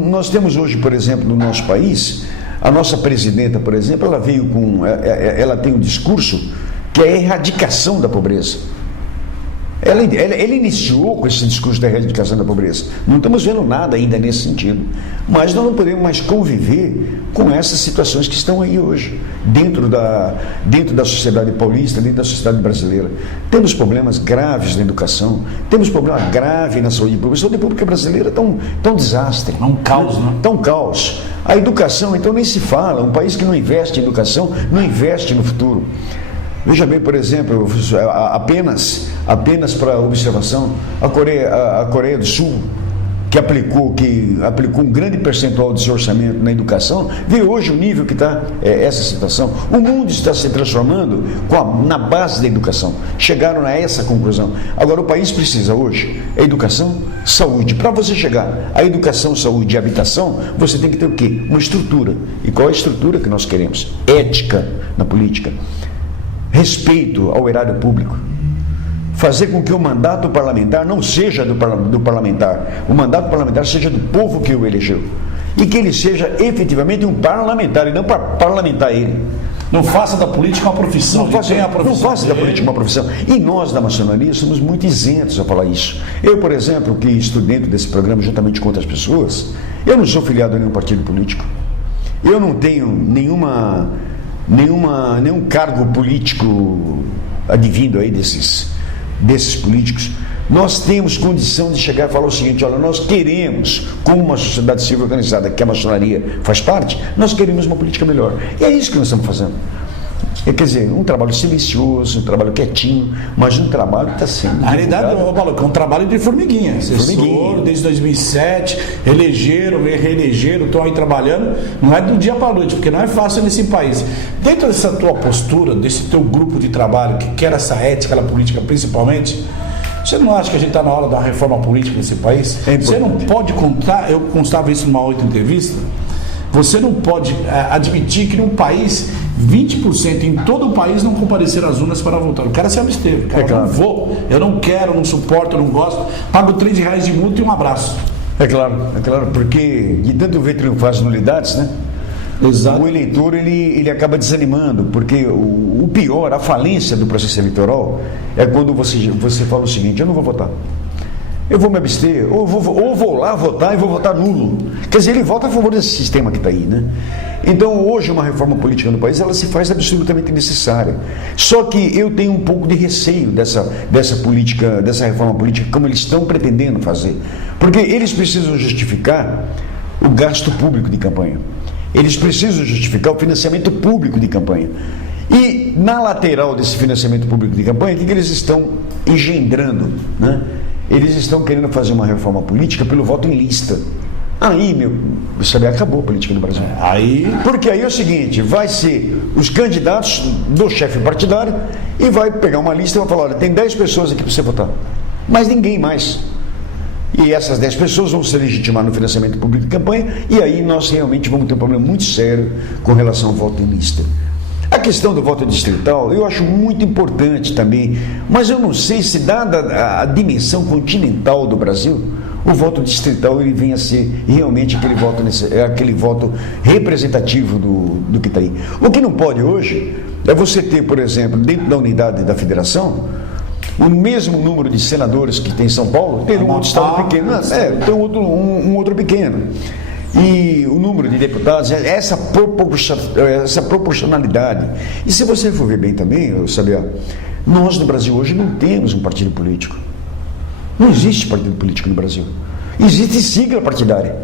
Nós temos hoje, por exemplo, no nosso país, a nossa presidenta, por exemplo, ela tem um discurso que é a erradicação da pobreza. Ela iniciou com esse discurso da erradicação da pobreza. Não estamos vendo nada ainda nesse sentido. Mas nós não podemos mais conviver com essas situações que estão aí hoje, dentro da sociedade paulista, dentro da sociedade brasileira. Temos problemas graves na educação, temos problema grave na saúde pública. A saúde pública brasileira está um desastre. É um caos, né? Está um caos. A educação, então, nem se fala. Um país que não investe em educação, não investe no futuro. Veja bem, por exemplo, apenas para observação, a Coreia do Sul, que aplicou um grande percentual de seu orçamento na educação, vê hoje o nível que está essa situação. O mundo está se transformando na base da educação. Chegaram a essa conclusão. Agora, o país precisa hoje educação, saúde. Para você chegar a educação, saúde e habitação, você tem que ter o quê? Uma estrutura. E qual é a estrutura que nós queremos? Ética na política. Respeito ao erário público, fazer com que o mandato parlamentar não seja do parlamentar, o mandato parlamentar seja do povo que o elegeu, e que ele seja efetivamente um parlamentar e não para parlamentar ele. Não faça da política uma profissão. Não faça da política uma profissão. E nós da maçonaria somos muito isentos a falar isso. Eu, por exemplo, que estou dentro desse programa juntamente com outras pessoas, eu não sou filiado a nenhum partido político, eu não tenho nenhum cargo político advindo aí desses políticos. Nós temos condição de chegar e falar o seguinte: olha, nós queremos, como uma sociedade civil organizada, que a maçonaria faz parte, nós queremos uma política melhor. E é isso que nós estamos fazendo. Quer dizer, um trabalho silencioso, um trabalho quietinho, mas um trabalho que está sendo. Na realidade, é um trabalho de formiguinha. Desde 2007, elegeram, reelegeram, estão aí trabalhando. Não é do dia para a noite, porque não é fácil nesse país. Dentro dessa tua postura, desse teu grupo de trabalho, que quer essa ética na política principalmente, você não acha que a gente está na hora da reforma política nesse país? Você não pode contar, eu constava isso numa outra entrevista, você não pode admitir que num país 20% em todo o país não compareceram às urnas para votar. O cara se absteve. Claro. Não vou, eu não quero, não suporto, eu não gosto. Pago R$3 de multa e um abraço. É claro, porque de tanto ver triunfar as nulidades, né? Exato. O eleitor ele acaba desanimando, porque o pior, a falência do processo eleitoral é quando você fala o seguinte: eu não vou votar. Eu vou me abster, ou vou lá votar e vou votar nulo. Quer dizer, ele vota a favor desse sistema que está aí, né? Então, hoje, uma reforma política no país, ela se faz absolutamente necessária. Só que eu tenho um pouco de receio dessa política, dessa reforma política, como eles estão pretendendo fazer. Porque eles precisam justificar o gasto público de campanha. Eles precisam justificar o financiamento público de campanha. E, na lateral desse financiamento público de campanha, o que eles estão engendrando, né? Eles estão querendo fazer uma reforma política pelo voto em lista. Aí, acabou a política no Brasil. Porque aí é o seguinte: vai ser os candidatos do chefe partidário e vai pegar uma lista e vai falar: olha, tem 10 pessoas aqui para você votar, mas ninguém mais. E essas 10 pessoas vão se legitimar no financiamento público de campanha, e aí nós realmente vamos ter um problema muito sério com relação ao voto em lista. A questão do voto distrital eu acho muito importante também, mas eu não sei se, dada a dimensão continental do Brasil, o voto distrital ele vem a ser realmente aquele voto representativo do que está aí. O que não pode hoje é você ter, por exemplo, dentro da unidade da federação, o mesmo número de senadores que tem em São Paulo, ter um outro estado pequeno, tem um outro pequeno. E o número de deputados, essa proporcionalidade. E se você for ver bem também, nós no Brasil hoje não temos um partido político. Não existe partido político no Brasil. Existe sigla partidária.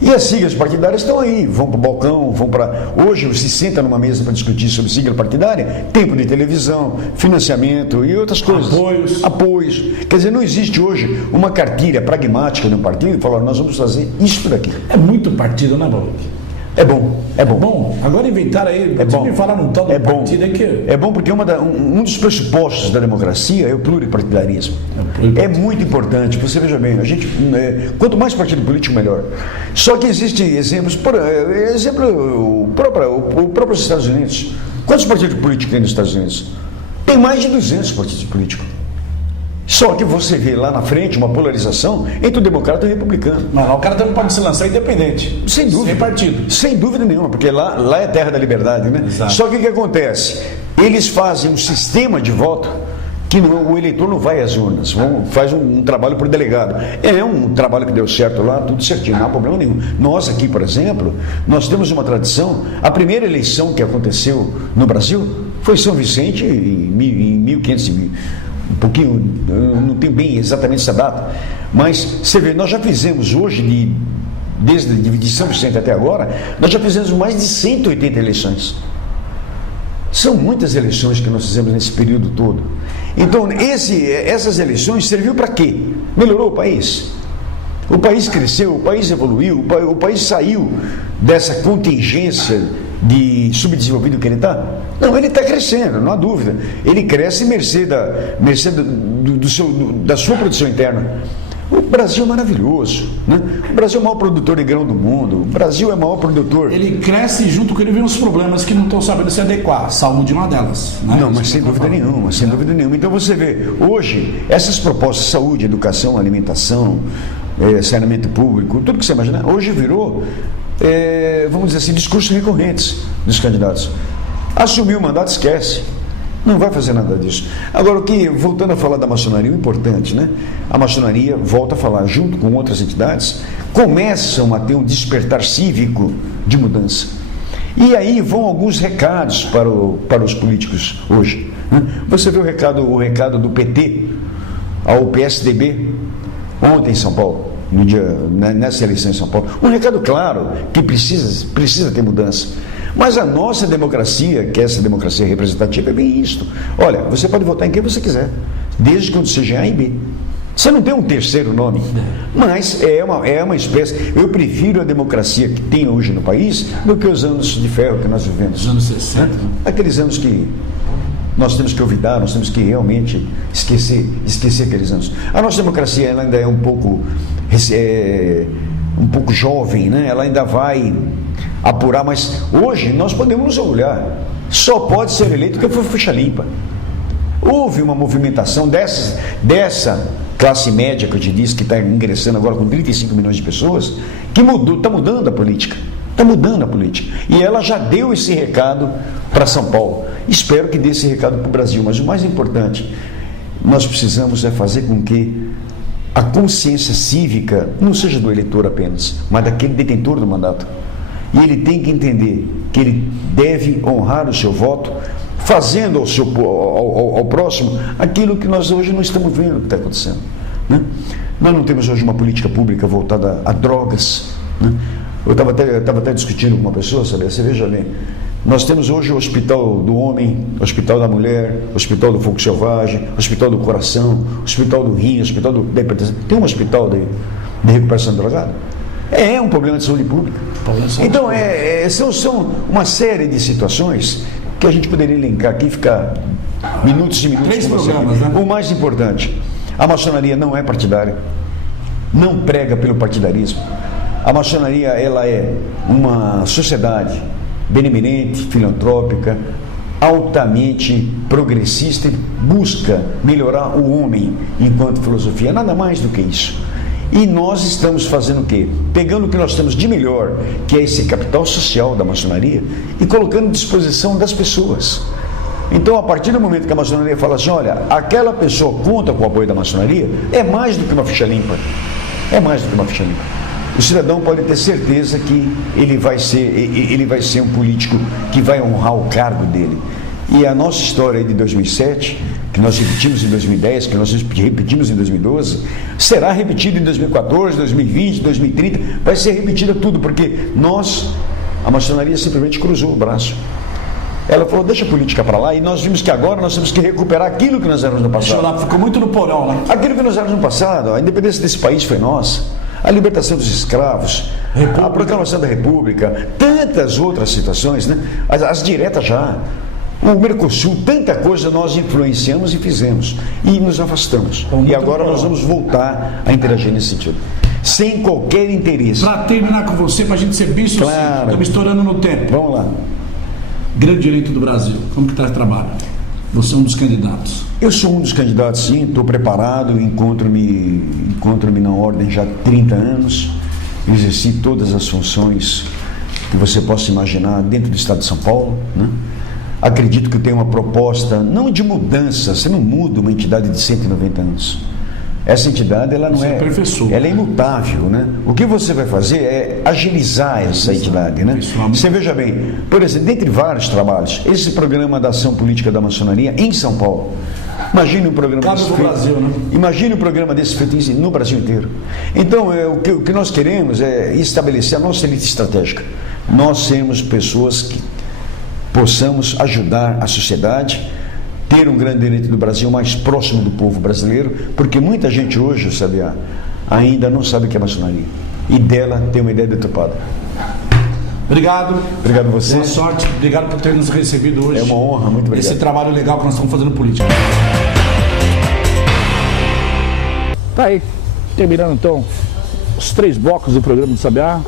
E as siglas partidárias estão aí, vão para o balcão, vão para... Hoje se senta numa mesa para discutir sobre sigla partidária, tempo de televisão, financiamento e outras coisas. Apoios. Quer dizer, não existe hoje uma cartilha pragmática de um partido e falar, nós vamos fazer isso daqui. É muito partido, né, Baruch? É bom, é bom. Bom, agora inventaram aí, me falaram um tal do partido aí que... É bom porque um dos pressupostos da democracia é o pluripartidarismo. É muito importante, você veja bem, a gente, quanto mais partido político, melhor. Só que existem exemplos, o próprio Estados Unidos. Quantos partidos políticos tem nos Estados Unidos? Tem mais de 200 partidos políticos. Só que você vê lá na frente uma polarização entre o democrata e o republicano. Não, o cara também pode se lançar independente. Sem dúvida. Sem partido. Sem dúvida nenhuma, porque lá é terra da liberdade, né? Exato. Só que o que acontece? Eles fazem um sistema de voto que o eleitor não vai às urnas, faz um trabalho por delegado. É um trabalho que deu certo lá, tudo certinho, não há problema nenhum. Nós aqui, por exemplo, nós temos uma tradição, a primeira eleição que aconteceu no Brasil foi São Vicente em 1500 um pouquinho, eu não tenho bem exatamente essa data, mas você vê, nós já fizemos hoje, desde São Vicente até agora, nós já fizemos mais de 180 eleições. São muitas eleições que nós fizemos nesse período todo. Então, essas eleições serviu para quê? Melhorou o país. O país cresceu, o país evoluiu, o país saiu dessa contingência de subdesenvolvido que ele está? Não, ele está crescendo, não há dúvida. Ele cresce mercê da sua produção interna. O Brasil é maravilhoso, né? O Brasil é o maior produtor de grão do mundo. O Brasil é o maior produtor. Ele cresce e junto com ele vem os problemas que não estão sabendo se adequar. Saúde é uma delas, né? Não, mas sem dúvida nenhuma, sem dúvida nenhuma. Então você vê, hoje, essas propostas de saúde, educação, alimentação, saneamento público, tudo que você imaginar, hoje virou, vamos dizer assim, discursos recorrentes dos candidatos. Assumiu o mandato, esquece. Não vai fazer nada disso. Agora, voltando a falar da maçonaria, o importante, né? A maçonaria, volta a falar, junto com outras entidades, começam a ter um despertar cívico de mudança. E aí vão alguns recados para os políticos hoje, né? Você vê o recado do PT ao PSDB ontem em São Paulo, nessa eleição em São Paulo. Um recado claro que precisa ter mudança. Mas a nossa democracia, que é essa democracia representativa, é bem isto. Olha, você pode votar em quem você quiser, desde que seja A e B. Você não tem um terceiro nome, mas é uma espécie... Eu prefiro a democracia que tem hoje no país do que os anos de ferro que nós vivemos. Os anos 60. Né? Aqueles anos que nós temos que olvidar, nós temos que realmente esquecer aqueles anos. A nossa democracia ela ainda é um pouco jovem, né? Ela ainda vai apurar, mas hoje nós podemos nos orgulhar. Só pode ser eleito quem for ficha limpa. Houve uma movimentação dessa classe média que eu te disse, que está ingressando agora com 35 milhões de pessoas, que está mudando a política. Está mudando a política. E ela já deu esse recado para São Paulo. Espero que dê esse recado para o Brasil. Mas o mais importante, nós precisamos fazer com que a consciência cívica não seja do eleitor apenas, mas daquele detentor do mandato. E ele tem que entender que ele deve honrar o seu voto, fazendo ao próximo aquilo que nós hoje não estamos vendo que está acontecendo, né? Nós não temos hoje uma política pública voltada a drogas, né? Eu estava até discutindo com uma pessoa, sabe? Você veja bem, nós temos hoje o Hospital do Homem, o Hospital da Mulher, o Hospital do Fogo Selvagem, o Hospital do Coração, o Hospital do Rim, o Hospital da Hipertensão. Tem um hospital de recuperação de drogado? É um problema de saúde pública. Então, são uma série de situações que a gente poderia elencar aqui e ficar minutos e minutos. 3 programas, né? O mais importante, a maçonaria não é partidária, não prega pelo partidarismo. A maçonaria, ela é uma sociedade benemerente, filantrópica, altamente progressista e busca melhorar o homem enquanto filosofia, nada mais do que isso. E nós estamos fazendo o quê? Pegando o que nós temos de melhor, que é esse capital social da maçonaria, e colocando à disposição das pessoas. Então, a partir do momento que a maçonaria fala assim, olha, aquela pessoa conta com o apoio da maçonaria, é mais do que uma ficha limpa. É mais do que uma ficha limpa. O cidadão pode ter certeza que ele vai ser um político que vai honrar o cargo dele. E a nossa história de 2007, que nós repetimos em 2010, que nós repetimos em 2012, será repetido em 2014, 2020, 2030, vai ser repetida tudo, porque a maçonaria simplesmente cruzou o braço. Ela falou, deixa a política para lá, e nós vimos que agora nós temos que recuperar aquilo que nós éramos no passado. Lá, ficou muito no porão, né? Aquilo que nós éramos no passado, a independência desse país foi nossa, a libertação dos escravos, a proclamação da República, tantas outras situações, né? As diretas já, o Mercosul, tanta coisa nós influenciamos e fizemos, e nos afastamos. E agora nós vamos voltar a interagir nesse sentido, sem qualquer interesse. Para terminar com você, para a gente ser bem sucinto, estamos estourando no tempo. Vamos lá. Grande direito do Brasil, como que está o trabalho? Você é um dos candidatos. Eu sou um dos candidatos, sim, estou preparado, encontro-me na ordem já há 30 anos, exerci todas as funções que você possa imaginar dentro do Estado de São Paulo, né? Acredito que eu tenho uma proposta, não de mudança, você não muda uma entidade de 190 anos. Essa entidade, ela não é, ela é imutável, né? O que você vai fazer é agilizar essa entidade, né? Você veja bem, por exemplo, dentre vários trabalhos, esse programa da ação política da maçonaria em São Paulo. Imagine um programa desse feito, Brasil, né? Imagine um programa desse feito no Brasil inteiro. Então, o que nós queremos é estabelecer a nossa elite estratégica. Nós sermos pessoas que possamos ajudar a sociedade, ter um grande direito do Brasil mais próximo do povo brasileiro, porque muita gente hoje, Sabiá, ainda não sabe o que é maçonaria, e dela tem uma ideia deturpada. Obrigado. Obrigado a você. Boa sorte. Obrigado por ter nos recebido hoje. É uma honra, muito obrigado. Esse trabalho legal que nós estamos fazendo política. Tá aí, terminando então os 3 blocos do programa do Sabiá.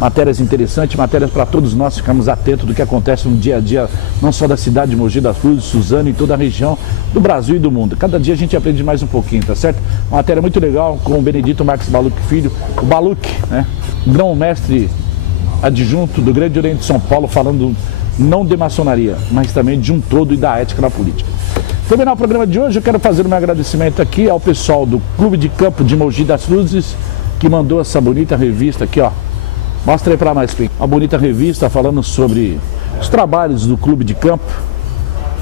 Matérias interessantes, matérias para todos nós ficarmos atentos do que acontece no dia a dia, não só da cidade de Mogi das Cruzes, Suzano e toda a região do Brasil e do mundo. Cada dia a gente aprende mais um pouquinho, tá certo? Uma matéria muito legal com o Benedito Marques Baluc Filho, o Baluc, né? Grão-mestre adjunto do Grande Oriente de São Paulo, falando não de maçonaria, mas também de um todo e da ética na política. Terminar o programa de hoje, eu quero fazer um agradecimento aqui ao pessoal do Clube de Campo de Mogi das Cruzes, que mandou essa bonita revista aqui, ó. Mostra aí para nós, Pim. Uma bonita revista falando sobre os trabalhos do Clube de Campo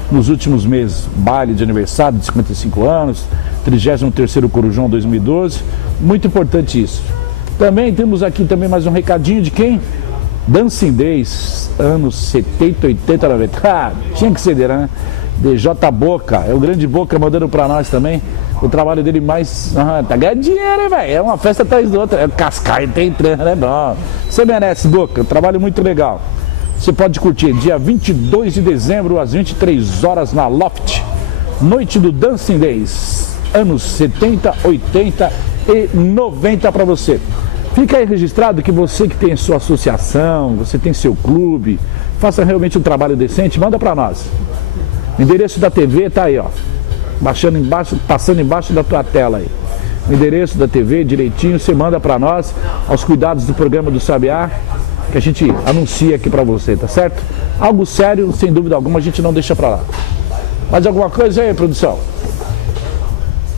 nos últimos meses. Baile de aniversário de 55 anos, 33º Corujão 2012. Muito importante isso. Também temos aqui também mais um recadinho de quem? Dancing Days, anos 70, 80, 90. Ah, tinha que ser dele, né? DJ Boca, é o grande Boca mandando para nós também. O trabalho dele mais... tá ganhando dinheiro, hein, velho? É uma festa atrás da outra. É o Cascaio tá entrando, né? Bom. Você merece, Boca. Trabalho muito legal. Você pode curtir dia 22 de dezembro, às 23 horas, na Loft. Noite do Dancing Days. Anos 70, 80 e 90 para você. Fica aí registrado que você que tem sua associação, você tem seu clube, faça realmente um trabalho decente, manda para nós. O endereço da TV tá aí, ó. Baixando embaixo, passando embaixo da tua tela aí. O endereço da TV direitinho, você manda para nós, aos cuidados do programa do Sabiá, que a gente anuncia aqui para você, tá certo? Algo sério, sem dúvida alguma, a gente não deixa para lá. Mais alguma coisa aí, produção?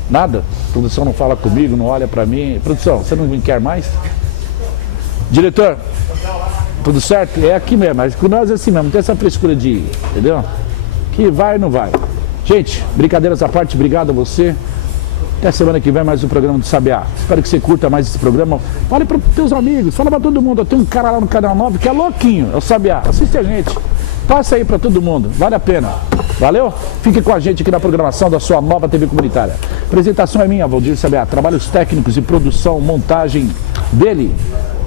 Nada? A produção não fala comigo, não olha para mim. Produção, você não me quer mais? Diretor, tudo certo? É aqui mesmo, mas com nós é assim mesmo, não tem essa frescura de ir, entendeu? Que vai ou não vai. Gente, brincadeiras à parte, obrigado a você. Até semana que vem mais um programa do Sabiá. Espero que você curta mais esse programa. Fale para os teus amigos, fala para todo mundo. Tem um cara lá no Canal 9 que é louquinho, é o Sabiá. Assiste a gente. Passa aí para todo mundo, vale a pena. Valeu? Fique com a gente aqui na programação da sua nova TV comunitária. A apresentação é minha, Valdir Sabiá. Trabalhos técnicos e produção, montagem dele,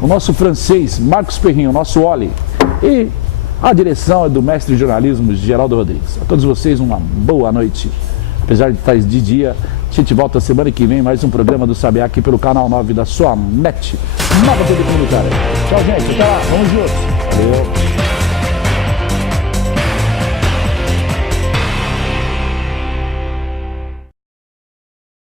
o nosso francês, Marcos Perrinho, o nosso Oli. E a direção é do mestre de jornalismo, Geraldo Rodrigues. A todos vocês, uma boa noite. Apesar de estar de dia, a gente volta semana que vem, mais um programa do Sabiá aqui pelo Canal 9 da sua NET, Nova TV Comunitária. Tchau, gente. Até lá. Vamos juntos. Valeu.